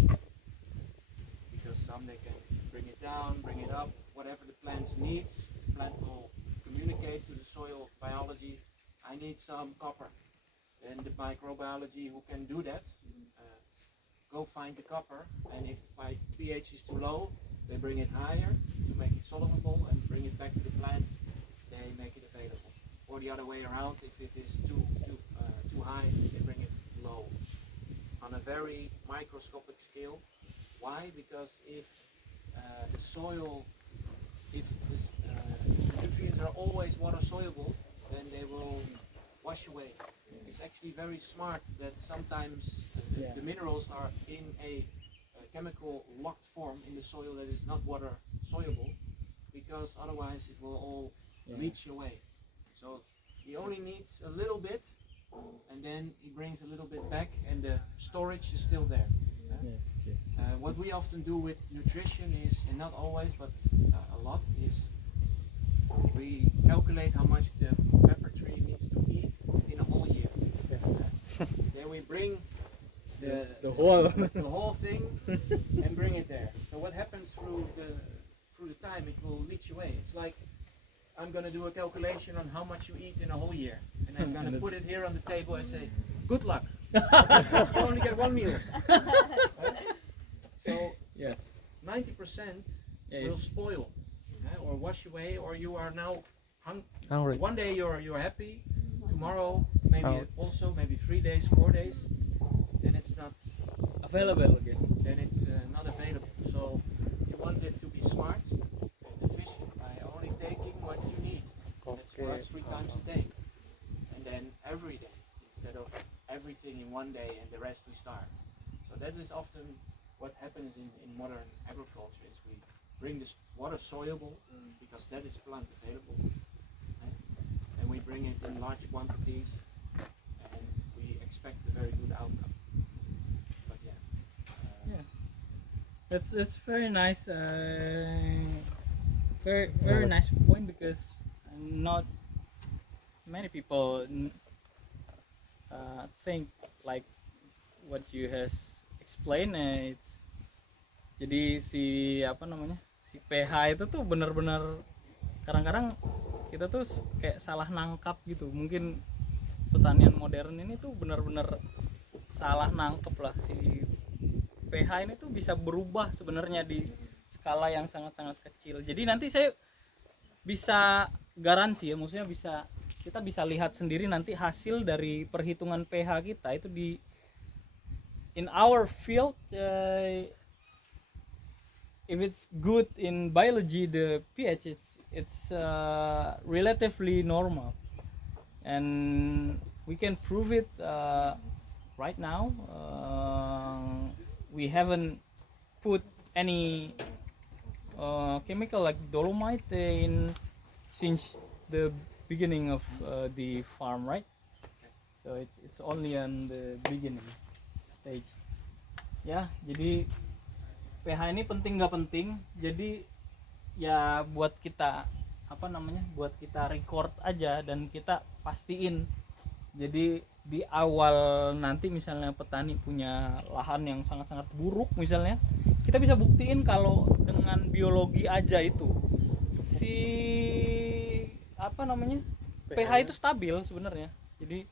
Because some they can bring it down, bring it up, whatever the plant needs. The plant will communicate to the soil biology, I need some copper. Then the microbiology who can do that go find the copper, and if my pH is too low, they bring it higher to make it soluble and bring it back to the plant. They make it available. Or the other way around, if it is too high, they bring it low. On a very microscopic scale. Why? Because if the soil, if the nutrients are always water soluble, then they will wash away. It's actually very smart that sometimes the minerals are in a chemical locked form in the soil that is not water soluble, because otherwise it will all leach away. So he only needs a little bit, and then he brings a little bit back, and the storage is still there. Yes. What we often do with nutrition is, and not always, but a lot, is we calculate how much the pepper tree needs to eat in a whole year. Then we bring the whole thing and bring it there. So what happens through the time, it will leach away. It's like I'm gonna do a calculation on how much you eat in a whole year, and I'm gonna put it here on the table and say, good luck. Because you only get one meal. Right? So Yes. 90% Yes. will spoil or wash away, or you are now Hungry. one day you're happy, tomorrow maybe Oh. also maybe 3 days, 4 days, then it's not Available again. then it's not available. So you want it to be smart and efficient by only taking what you need. That's for us 3 times a day, and then every day instead of everything in one day and the rest we starve. So that is often what happens in modern agriculture, is we bring this water soluble because that is plant available, right? And we bring it in large quantities, and we expect a very good outcome. But That's very nice. Very nice point, because not many people think like what you has explained. It's jadi si pH itu tuh benar-benar kadang-kadang kita tuh kayak salah nangkap gitu. Mungkin pertanian modern ini tuh benar-benar salah nangkep lah. Si pH ini tuh bisa berubah sebenarnya di skala yang sangat-sangat kecil. Jadi nanti saya bisa garansi ya, maksudnya kita bisa lihat sendiri nanti hasil dari perhitungan pH kita itu in our field. If it's good in biology, the pH it's relatively normal, and we can prove it right now. We haven't put any chemical like dolomite in since the beginning of the farm, right? So it's only on the beginning stage. Ya, jadi pH ini penting nggak penting, jadi ya buat kita buat kita record aja dan kita pastiin. Jadi di awal nanti misalnya petani punya lahan yang sangat-sangat buruk misalnya, kita bisa buktiin kalau dengan biologi aja itu si pH itu stabil sebenarnya. Jadi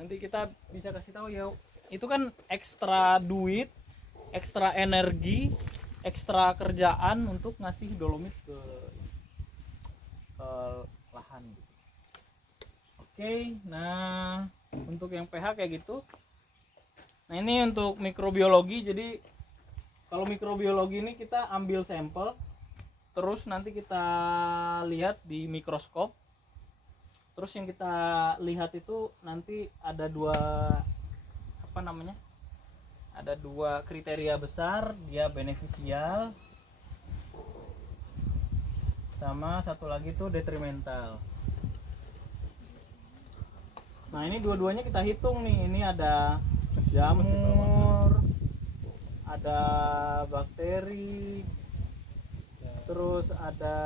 nanti kita bisa kasih tahu ya, itu kan ekstra duit, ekstra energi, ekstra kerjaan untuk ngasih dolomit ke lahan. Oke, nah untuk yang pH kayak gitu. Nah ini untuk mikrobiologi. Jadi kalau mikrobiologi ini kita ambil sampel, terus nanti kita lihat di mikroskop. Terus yang kita lihat itu nanti ada ada dua kriteria besar, dia beneficial sama satu lagi tuh detrimental. Nah ini dua-duanya kita hitung nih, ini ada jamur, ada bakteri, terus ada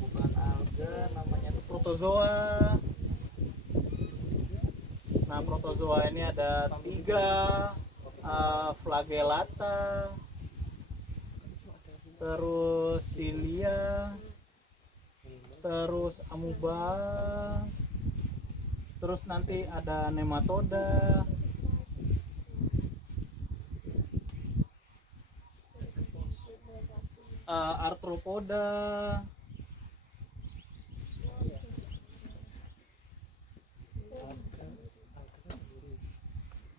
bukan alga, namanya itu protozoa. Nah protozoa ini ada 3, flagellata, terus cilia, terus amuba, terus nanti ada nematoda, Arthropoda.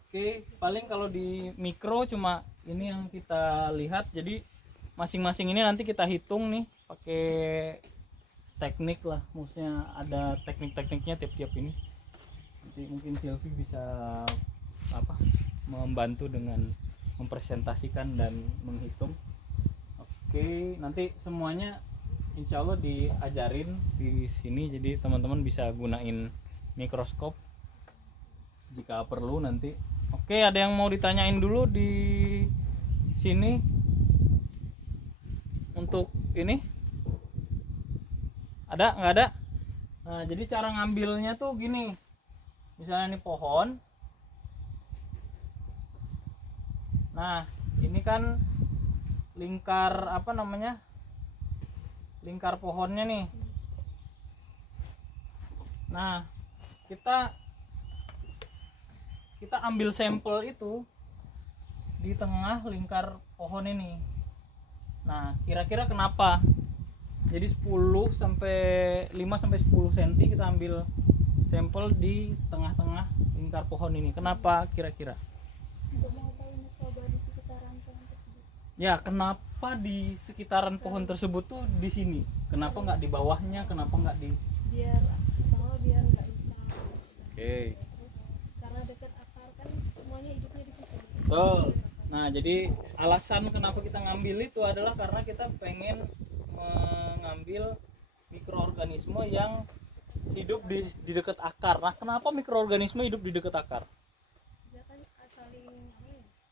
Oke, paling kalau di mikro cuma ini yang kita lihat. Jadi masing-masing ini nanti kita hitung nih pakai teknik lah, maksudnya ada teknik-tekniknya tiap-tiap ini. Nanti mungkin Silvi bisa apa membantu dengan mempresentasikan dan menghitung. Oke, nanti semuanya insya Allah diajarin di sini, jadi teman-teman bisa gunain mikroskop jika perlu nanti. Oke, ada yang mau ditanyain dulu di sini untuk ini? Ada nggak ada? Nah, jadi cara ngambilnya tuh gini, misalnya ini pohon. Nah, ini kan lingkar apa namanya? Lingkar pohonnya nih. Nah, kita ambil sampel itu di tengah lingkar pohon ini. Nah, kira-kira kenapa? Jadi 10 sampai 5 sampai 10 cm kita ambil sampel di tengah-tengah lingkar pohon ini. Kenapa kira-kira? Untuk mengetahui mikroba di sekitaran pohon tersebut. Ya, kenapa di sekitaran pohon tersebut tuh di sini? Kenapa nggak di bawahnya? Kenapa nggak di? Biar biar nggak hitam. Oke. Terus karena dekat akar kan semuanya hidupnya di situ. Betul. Nah, jadi alasan kenapa kita ngambil itu adalah karena kita pengen mengambil mikroorganisme yang hidup di dekat akar. Nah, kenapa mikroorganisme hidup di dekat akar? Dia kan saling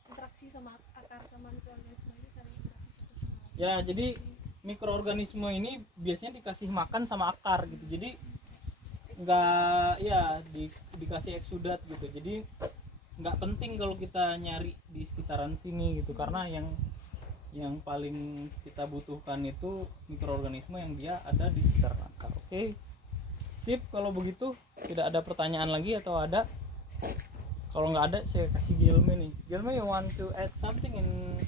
interaksi sama akar sama mikroorganisme itu saling interaksi satu sama lain. Ya, jadi mikroorganisme ini biasanya dikasih makan sama akar gitu. Jadi nggak ya dikasih eksudat gitu. Jadi nggak penting kalau kita nyari di sekitaran sini gitu, karena yang paling kita butuhkan itu mikroorganisme yang dia ada di sekitar akar. Oke. Sip, kalau begitu tidak ada pertanyaan lagi atau ada? Kalau nggak ada saya kasih Gilme nih. Gilme, you want to add something in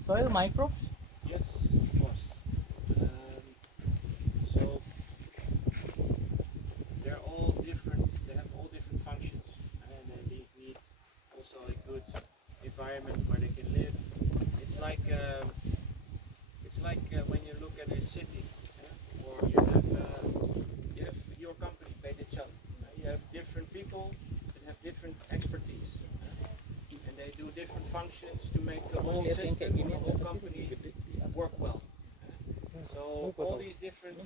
soil microbes? Yes, of course. So they're all different. They have all different functions, and they need also a good environment where they can live. It's like when you look at a city, or you have your company, Peter. You have different people that have different expertise, and they do different functions to make the whole system, the whole company work well. So all these different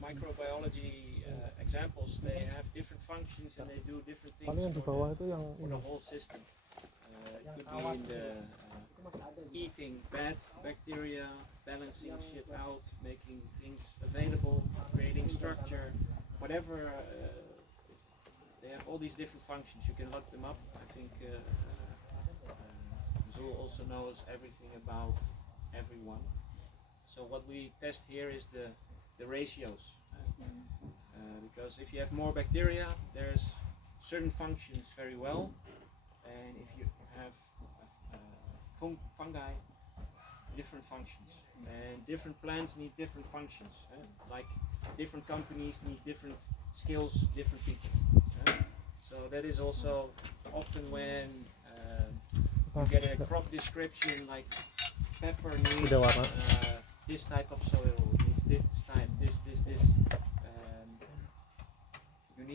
microbiology examples, they have different functions and they do different things Paling yang di bawah itu yang for the whole system. It could be in the eating bad bacteria, balancing shit out, making things available, creating structure, whatever. They have all these different functions. You can look them up. I think Zul also knows everything about everyone. So what we test here is the ratios. Because if you have more bacteria, there's certain functions very well, and if you have fungi, different functions, and different plants need different functions. Like different companies need different skills, different people. So that is also often when you get a crop description like pepper needs this type of soil, needs this type, this.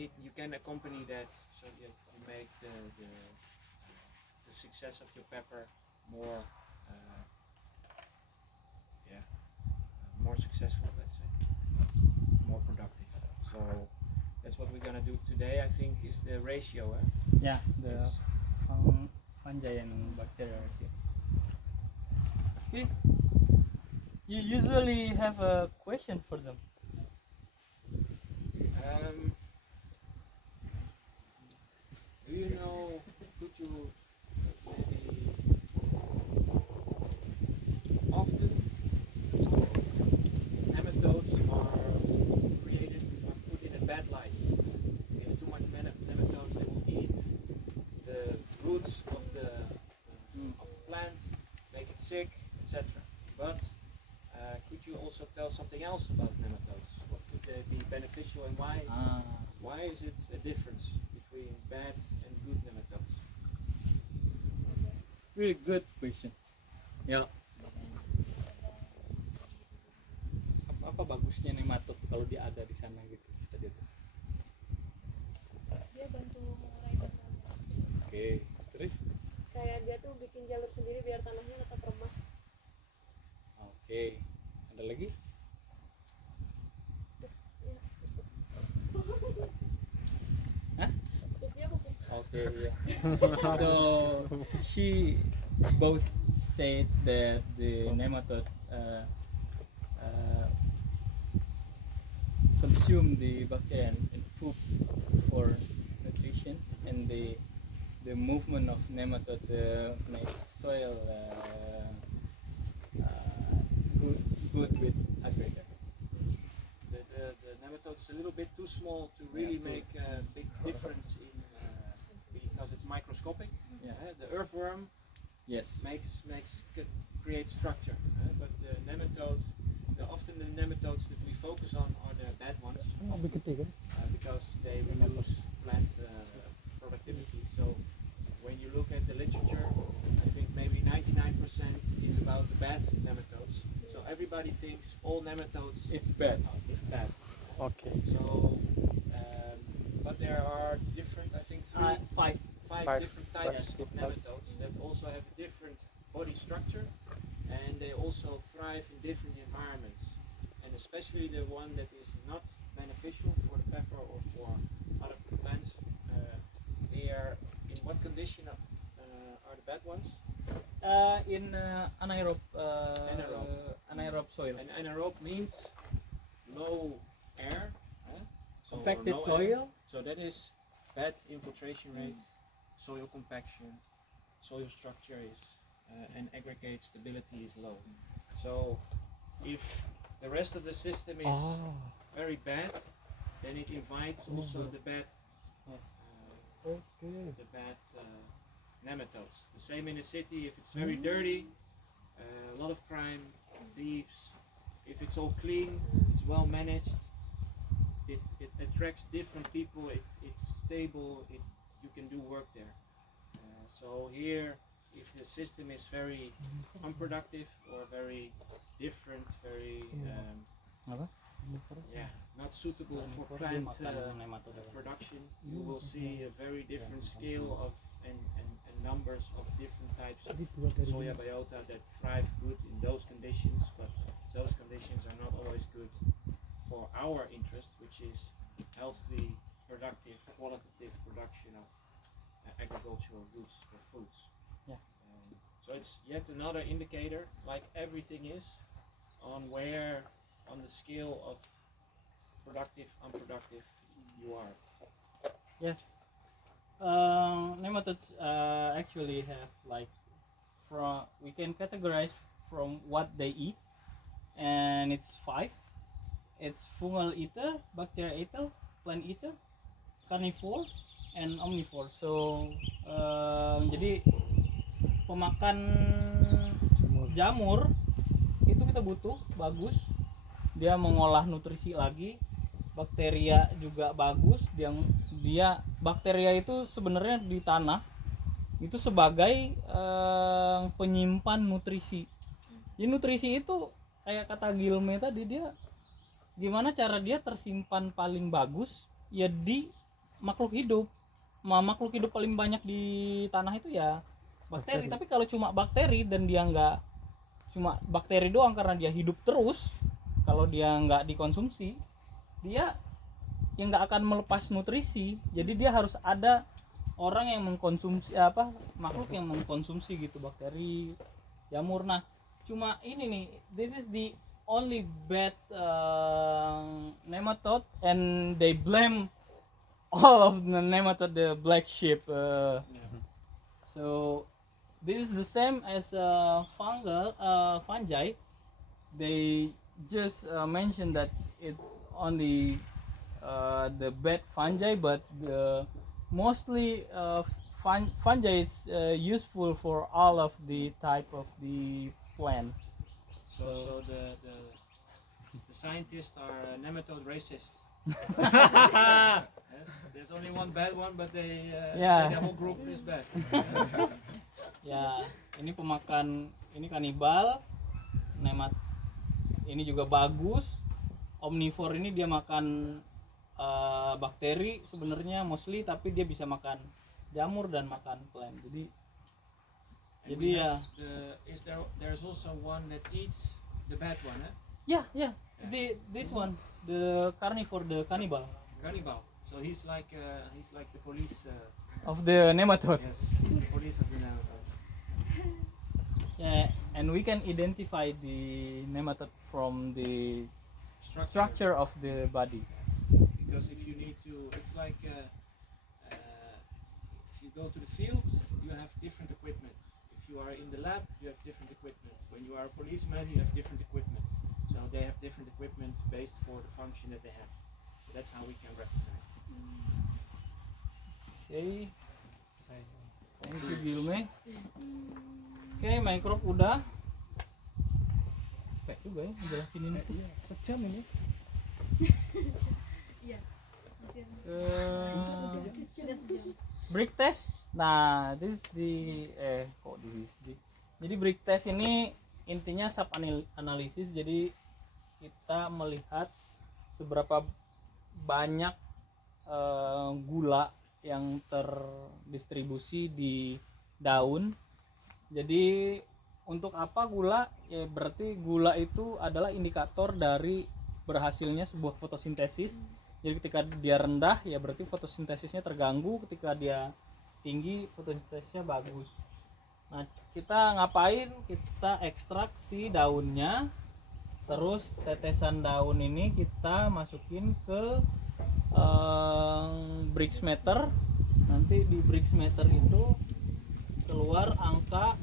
You can accompany that so that you make the success of your pepper more more successful, let's say, more productive. So that's what we're gonna do today. I think is the ratio. Ya, the Yes. fungi and bacteria ratio. Okay. You usually have a question for them. Do you know? Could you maybe often nematodes are created or put in a bad light? If you have too much nematodes, they will eat the roots of the plant, make it sick, etc. But Could you also tell something else about nematodes? What could they be beneficial and why? Why is it a difference between bad and good nematodes? Really good question. Ya. Apa bagusnya nematode kalau dia ada di sana gitu tadi tuh. Dia bantu mengurai tanah. Oke. Terus? Kayak dia tuh bikin jalur sendiri biar tanahnya tetap remah. Oke. Ada lagi? Hah? Pupuknya pupuk. Okay, yeah. So she both said that the nematode consume the bacteria and poop for nutrition, and the movement of nematode makes soil good with aggregate. The nematode is a little bit too small to really make a big difference in because it's microscopic. Yeah. The earthworm Yes. creates structure, but the nematodes, often the nematodes that we focus on are the bad ones, Lebih often, gede kan? because they reduce plant productivity. So when you look at the literature, I think maybe 99% is about the bad nematodes. So everybody thinks all nematodes It's bad. is bad. Oke. So, but there are different, I think, Five. five Five different types of types. nematodes that also have a different body structure, and they also thrive in different environments. And especially the one that is not beneficial for the pepper or for other plants, they are in what condition are the bad ones? In anaerobe, anaerobe soil. And anaerobe means low air, so Compacted no air. soil. So that is bad infiltration rate, soil compaction, soil structure is, and aggregate stability is low. So if the rest of the system is Oh. very bad, then it invites also the bad, Yes. Oke. nematodes. The same in the city. If it's very dirty, a lot of crime, thieves. If it's all clean, it's well managed. It attracts different people. It's stable. You can do work there. So here, if the system is very unproductive or very different, very Apa? not suitable for plant production, you will see a very different scale of and numbers of different types of soya biota that thrive good in those conditions, but those conditions are not always good for our interest, which is healthy, productive, qualitative production of agricultural goods or foods. Yeah. So it's yet another indicator, like everything is, on where on the scale of productive, unproductive you are. Yes. Nematodes actually have we can categorize from what they eat, and it's 5. It's fungal eater, bacteria eater, plant eater, carnivore, and omnivore. So jadi pemakan jamur itu kita butuh, bagus. Dia mengolah nutrisi lagi. Bakteria juga bagus. Dia bakteria itu sebenarnya di tanah itu sebagai penyimpan nutrisi. Jadi nutrisi itu kayak kata Gilme tadi, dia gimana cara dia tersimpan paling bagus ya di makhluk hidup. Makhluk hidup paling banyak di tanah itu ya bakteri. Tapi kalau cuma bakteri dan dia nggak cuma bakteri doang karena dia hidup terus, kalau dia nggak dikonsumsi, dia yang nggak akan melepas nutrisi. Jadi dia harus ada orang yang mengkonsumsi makhluk yang mengkonsumsi gitu, bakteri, jamur. Nah cuma ini nih, this is the only bad nematode, and they blame all of the nematode, the black sheep. So this is the same as fungi. They just mentioned that it's only the bad fungi, but mostly fungi is useful for all of the type of the plant. So the scientists are nematode racists. Yes, there's only one bad one, but they Yeah. say the whole group is bad. Ya, ini pemakan, ini kanibal, nemat, ini juga bagus. Omnivore ini dia makan bakteri sebenarnya mostly, tapi dia bisa makan jamur dan makan plant. Jadi And Jadi we ya. have there's also one that eats the bad one, eh? ya, this one, the carnivore, the cannibal Cannibal. So he's like the police. of the nematode. Yes, he's the police of the nematode. Yeah, and we can identify the nematode from the structure of the body. Because if you need to, it's like if you go to the field, you have different equipment. If you are in the lab, you have different equipment. When you are a policeman, you have different equipment. So they have different equipment based for the function that they have. So that's how we can recognize them. Okay, thank you Gilme. Oke, microbe udah. Kayak juga ya ngejelasin ini tuh. Sejam ini. Iya. Mungkin Eh, sudah sejam. break test. Nah, this is jadi break test ini intinya sub analisis. Jadi kita melihat seberapa banyak gula yang terdistribusi di daun. Jadi untuk apa gula? Ya berarti gula itu adalah indikator dari berhasilnya sebuah fotosintesis. Jadi ketika dia rendah ya berarti fotosintesisnya terganggu, ketika dia tinggi fotosintesisnya bagus. Nah, kita ngapain? Kita ekstrak si daunnya, terus tetesan daun ini kita masukin ke Brixmeter. Nanti di Brixmeter itu keluar angka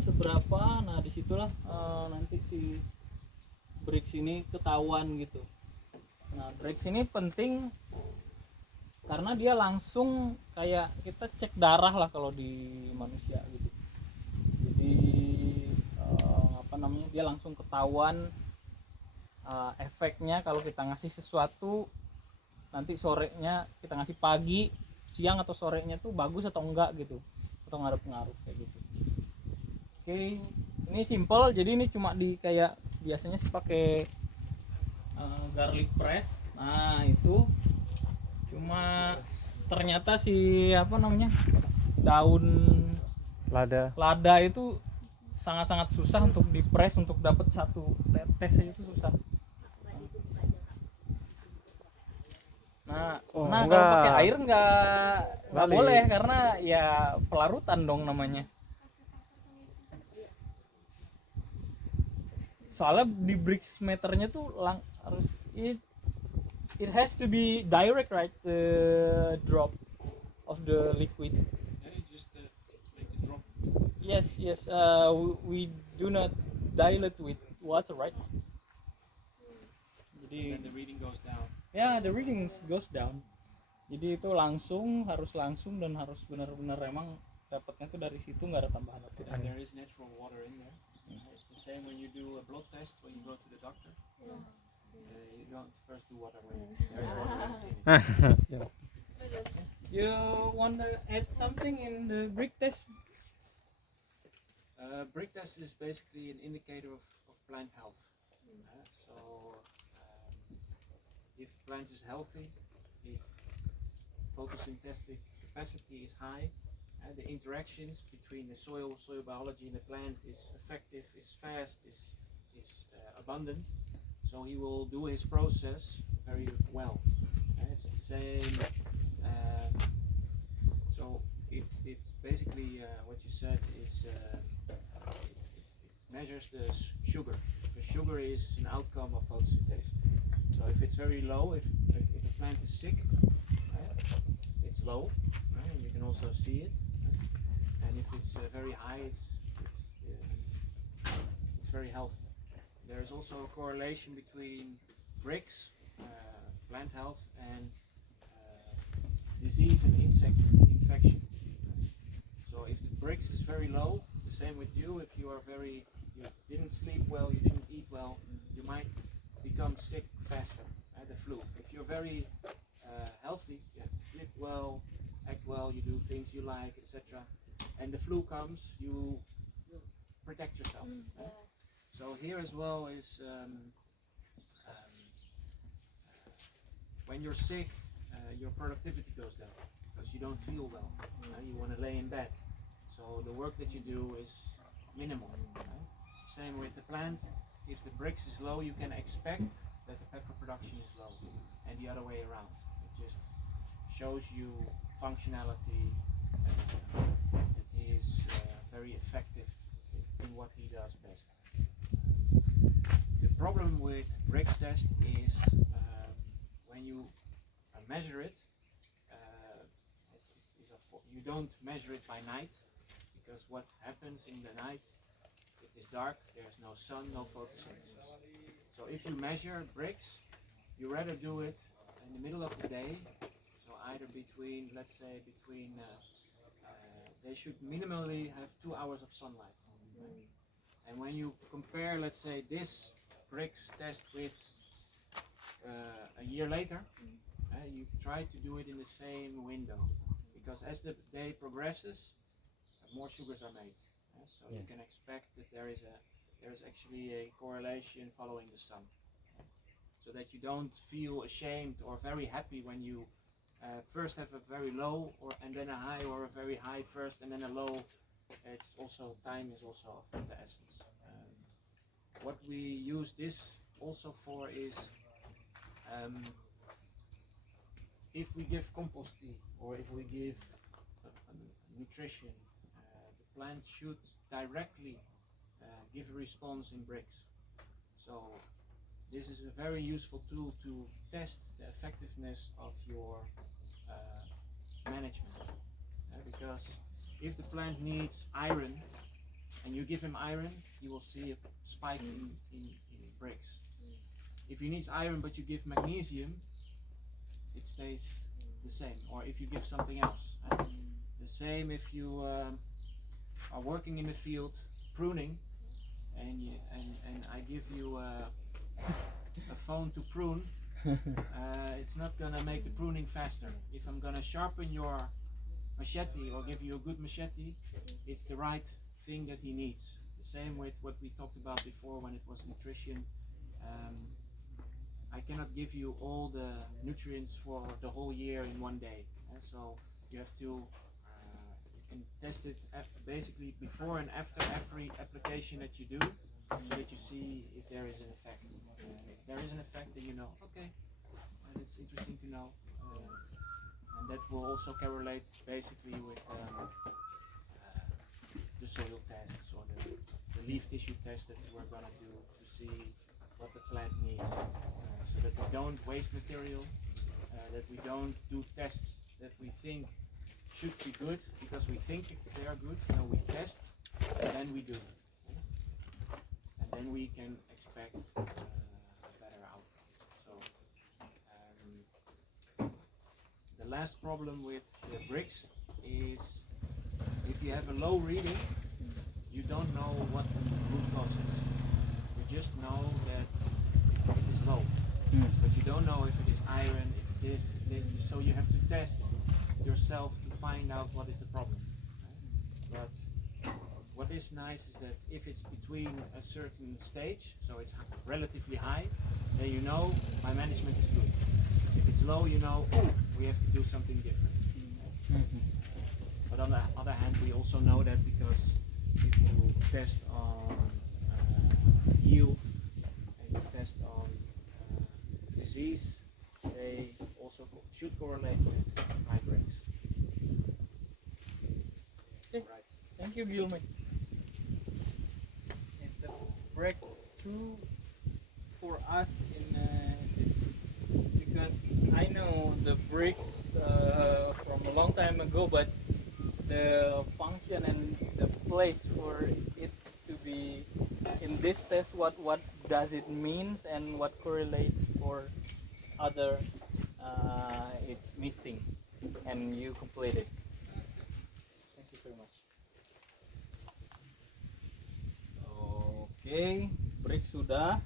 seberapa. Nah, disitulah nanti si Brix ini ketahuan gitu. Nah, Brix ini penting karena dia langsung kayak kita cek darah lah kalau di manusia gitu. Jadi dia langsung ketahuan efeknya kalau kita ngasih sesuatu nanti sorenya, kita ngasih pagi, siang atau sorenya tuh bagus atau enggak gitu, atau ngaruh-ngaruh kayak gitu. Oke, ini simple, jadi ini cuma di kayak biasanya sih pakai garlic press. Nah, itu cuma ternyata si daun lada itu sangat-sangat susah untuk dipres, untuk dapat satu tetes aja itu susah. Nah, kalau pakai air nggak boleh karena ya pelarutan dong namanya. Soalnya di Brixmeternya tuh harus it has to be direct, right? The drop of the liquid. Yeah, you just make the drop. Yes. We do not dilute with water, right? Jadi Then the reading goes down. ya, the reading goes down. Jadi itu harus langsung dan harus benar-benar emang dapatnya tuh dari situ, nggak ada tambahan apa. And there is natural water in there. It's the same when you do a blood test when you go to the doctor. You don't first do water when there is water in it. You want to add something in the Brick test? Brick test is basically an indicator of plant health. So if plant is healthy, if photosynthetic capacity is high, the interactions between the soil biology and the plant is effective, is fast, is abundant. So he will do his process very well. It's the same. So it's basically what you said is it measures the sugar. The sugar is an outcome of photosynthesis. So if it's very low, if a plant is sick, it's low. You can also see it. And if it's very high, it's very healthy. There is also a correlation between bricks, plant health, and disease and insect infection. So if the bricks is very low, the same with you. If you you didn't sleep well, you didn't eat well, you might become sick faster. The flu. If you're very healthy, you sleep well, act well, you do things you like, etc. And the flu comes, you protect yourself. So here as well is when you're sick, your productivity goes down because you don't feel well. You want to lay in bed. So the work that you do is minimal. Same with the plant. If the Brix is low, you can expect that the pepper production is low, and the other way around. It just shows you functionality, that he is very effective in what he does best. The problem with Brix test is when you measure it, you don't measure it by night, because what happens in the night, it is dark, there's no sun, no photosynthesis. So if you measure Brix, you rather do it in the middle of the day, so either between, let's say, they should minimally have 2 hours of sunlight. And when you compare, let's say, this Brix test with a year later, you try to do it in the same window, because as the day progresses, more sugars are made. So you can expect that there is actually a correlation following the sun, so that you don't feel ashamed or very happy when you first have a very low, and then a high, or a very high first and then a low. It's also, time is also of the essence. What we use this also for is if we give compost tea, or if we give nutrition, the plant should directly give a response in Brix. So this is a very useful tool to test the effectiveness of your management. Because if the plant needs iron and you give him iron, you will see a spike in Brix. If he needs iron but you give magnesium, it stays the same. Or if you give something else. The same if you are working in the field pruning, and I give you a phone to prune, it's not gonna make the pruning faster. If I'm gonna sharpen your machete or give you a good machete, it's the right thing that he needs. The same with what we talked about before when it was nutrition. I cannot give you all the nutrients for the whole year in one day. So you have to, you can test it basically before and after every application that you do, so that you see if there is an effect. If there is an effect, then you know, okay, it's interesting to know. And that will also correlate basically with the soil tests or the leaf tissue test that we're going to do to see what the plant needs. So that we don't waste material, that we don't do tests that we think should be good because we think they are good. No, we test and then we do. And then we can expect a better outcome. So the last problem with the Brix is if you have a low reading, you don't know what the root cause is. You just know that it is low, but you don't know if it is iron, if it is this. So you have to test yourself to find out what is the problem. But what is nice is that if it's between a certain stage, so it's relatively high, then you know my management is good. If it's low, you know, oh, we have to do something different. But on the other hand, we also know that because if you test on yield and you test on disease, they also should correlate with high Brix. Okay. Right. Thank you, Gilman. It's a breakthrough for us in this, because I know the bricks from a long time ago, but the function and the place for it to be in this test, what does it means and what correlates for other, it's missing, and you complete it. Thank you very much. Oke, break sudah.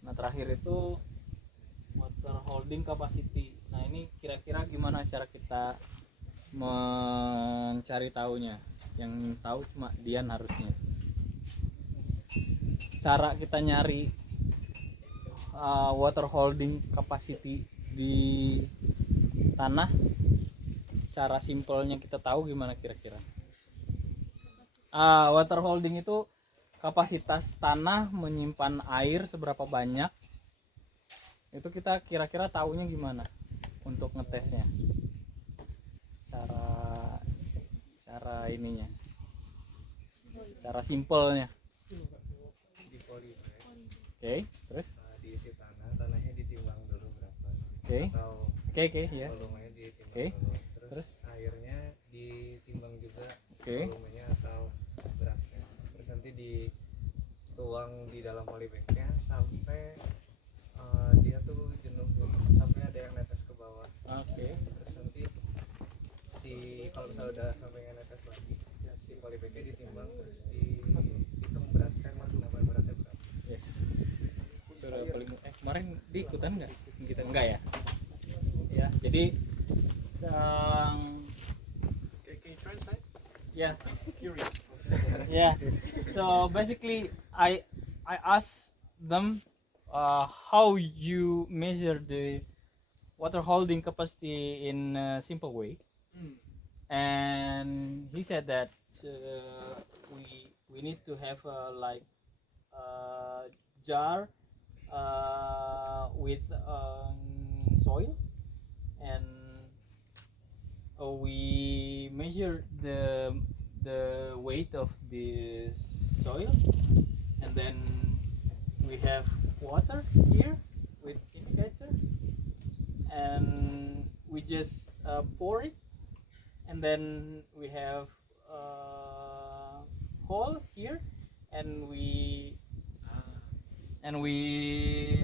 Nah terakhir itu water holding capacity. Nah ini kira-kira gimana cara kita mencari tahunya? Yang tahu cuma Dian harusnya. Cara kita nyari water holding capacity di tanah, cara simpelnya kita tahu gimana kira-kira? Water holding itu kapasitas tanah menyimpan air seberapa banyak. Itu kita kira-kira tahunya gimana untuk ngetesnya? Cara ininya. Cara simpelnya. Di poli, Oke, terus? diisi tanahnya ditimbang dulu berapa. Oke. Atau Oke, ya. volumenya ditimbang Oke. dulu. Terus? Terus airnya ditimbang juga Oke. volumenya atau beratnya. Terus nanti dituang di dalam polybagnya sampai dia tuh jenuh gitu. Sampai ada yang netes ke bawah. Oke. Terus nanti kalau misalnya udah sampai yang netes lagi, si polybagnya ditimbang terus dihitung beratnya, nambah beratnya berapa. Yes. Sudah paling kemarin diikutan nggak? Kita enggak ya? Ya, jadi Can you translate? yeah, Curious. yeah. So basically, I asked them how you measure the water holding capacity in a simple way, and he said that we need to have like a jar with soil, and we measure the weight of this soil, and then we have water here with indicator, and we just pour it, and then we have hole here, and we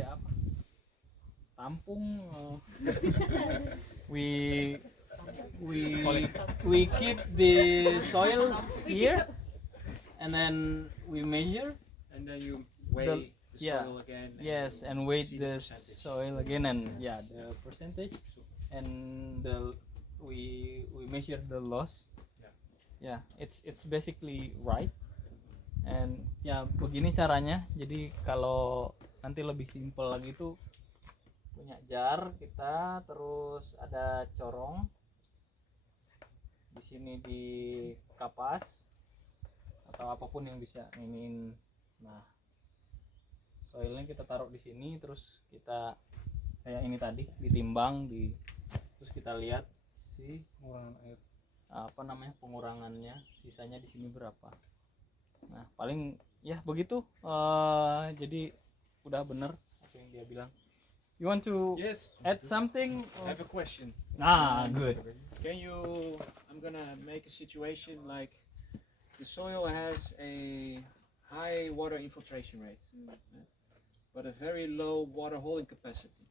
apa, tampung, we keep the soil here, and then we measure. And then you weigh the yeah. soil again. and Yes, you and weight see the percentage. soil again, and yeah, the percentage, and we measure the loss. Yeah, it's basically right. And ya begini caranya. Jadi kalau nanti lebih simpel lagi tuh punya jar kita, terus ada corong di sini di kapas atau apapun yang bisa iniin. Nah, soilnya kita taruh di sini, terus kita kayak ini tadi ditimbang terus kita lihat si pengurangan air. apa namanya pengurangannya, sisanya di sini berapa. Nah paling ya begitu. Jadi udah bener apa yang dia bilang. You want to Yes. add something? I have a question. Good. Can you? I'm gonna make a situation like the soil has a high water infiltration rate, but a very low water holding capacity.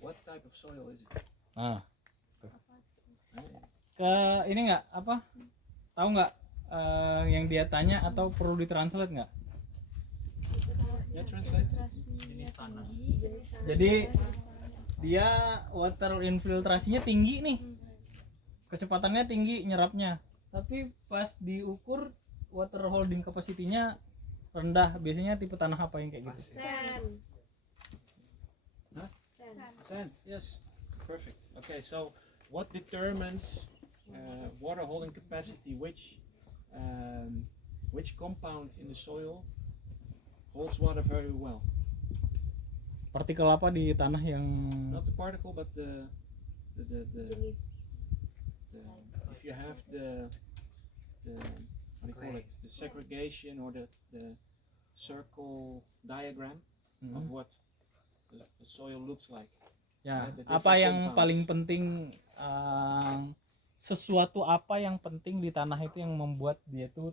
What type of soil is it? Nah, ke ini nggak apa? Tahu nggak yang dia tanya, atau perlu ditranslate nggak? Yeah, translate. Jadi dia water infiltrasinya tinggi nih, kecepatannya tinggi nyerapnya, tapi pas diukur water holding capacity-nya rendah. Biasanya tipe tanah apa yang kayak gitu? Sand. Yes. Perfect. Okay. So, what determines water holding capacity? Which compound in the soil holds water very well? Partikel apa di tanah yang Not the particle, but the if you have the what do you call it? The segregation or the circle diagram of what the soil looks like. ya the apa different yang compounds. paling penting, sesuatu apa yang penting di tanah itu yang membuat dia tuh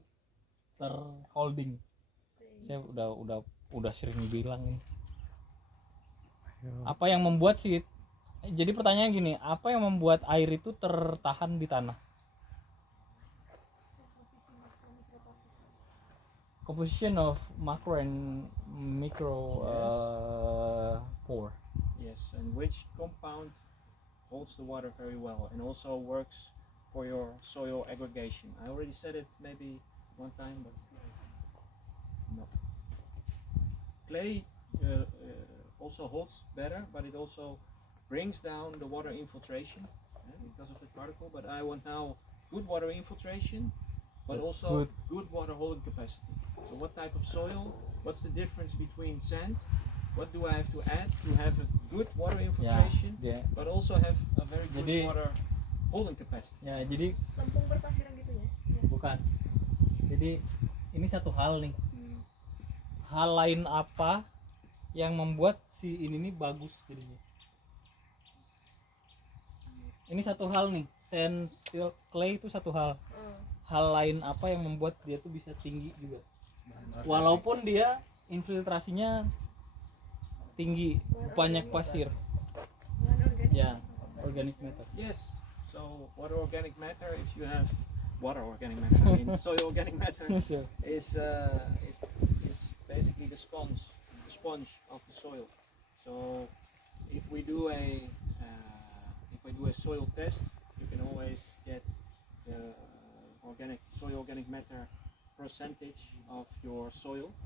terholding. Saya udah sering bilang ini. Apa yang membuat sih, jadi pertanyaan gini, apa yang membuat air itu tertahan di tanah? composition of macro and micro pore. Yes, and which compound holds the water very well and also works for your soil aggregation. I already said it maybe one time, but no. Clay also holds better, but it also brings down the water infiltration because of the particle. But I want now good water infiltration, but also good water holding capacity. So what type of soil? What's the difference between sand? What do I have to add to have a good water infiltration, but also have a very good Jadi- water holding capacity? Ya, jadi Lempung berpasiran gitu ya. bukan. Jadi ini satu hal nih. Hal lain apa yang membuat si ini nih bagus jadinya? Ini satu hal nih, sand, silt, clay itu satu hal. Hal lain apa yang membuat dia tuh bisa tinggi juga? Walaupun dia infiltrasinya tinggi, banyak pasir. Bahan organik. Ya, organic matter. Yes. So water organic matter, if you have water organic matter, I mean soil organic matter So, is basically the sponge of the soil. So if we do a soil test, you can always get the soil organic matter percentage of your soil.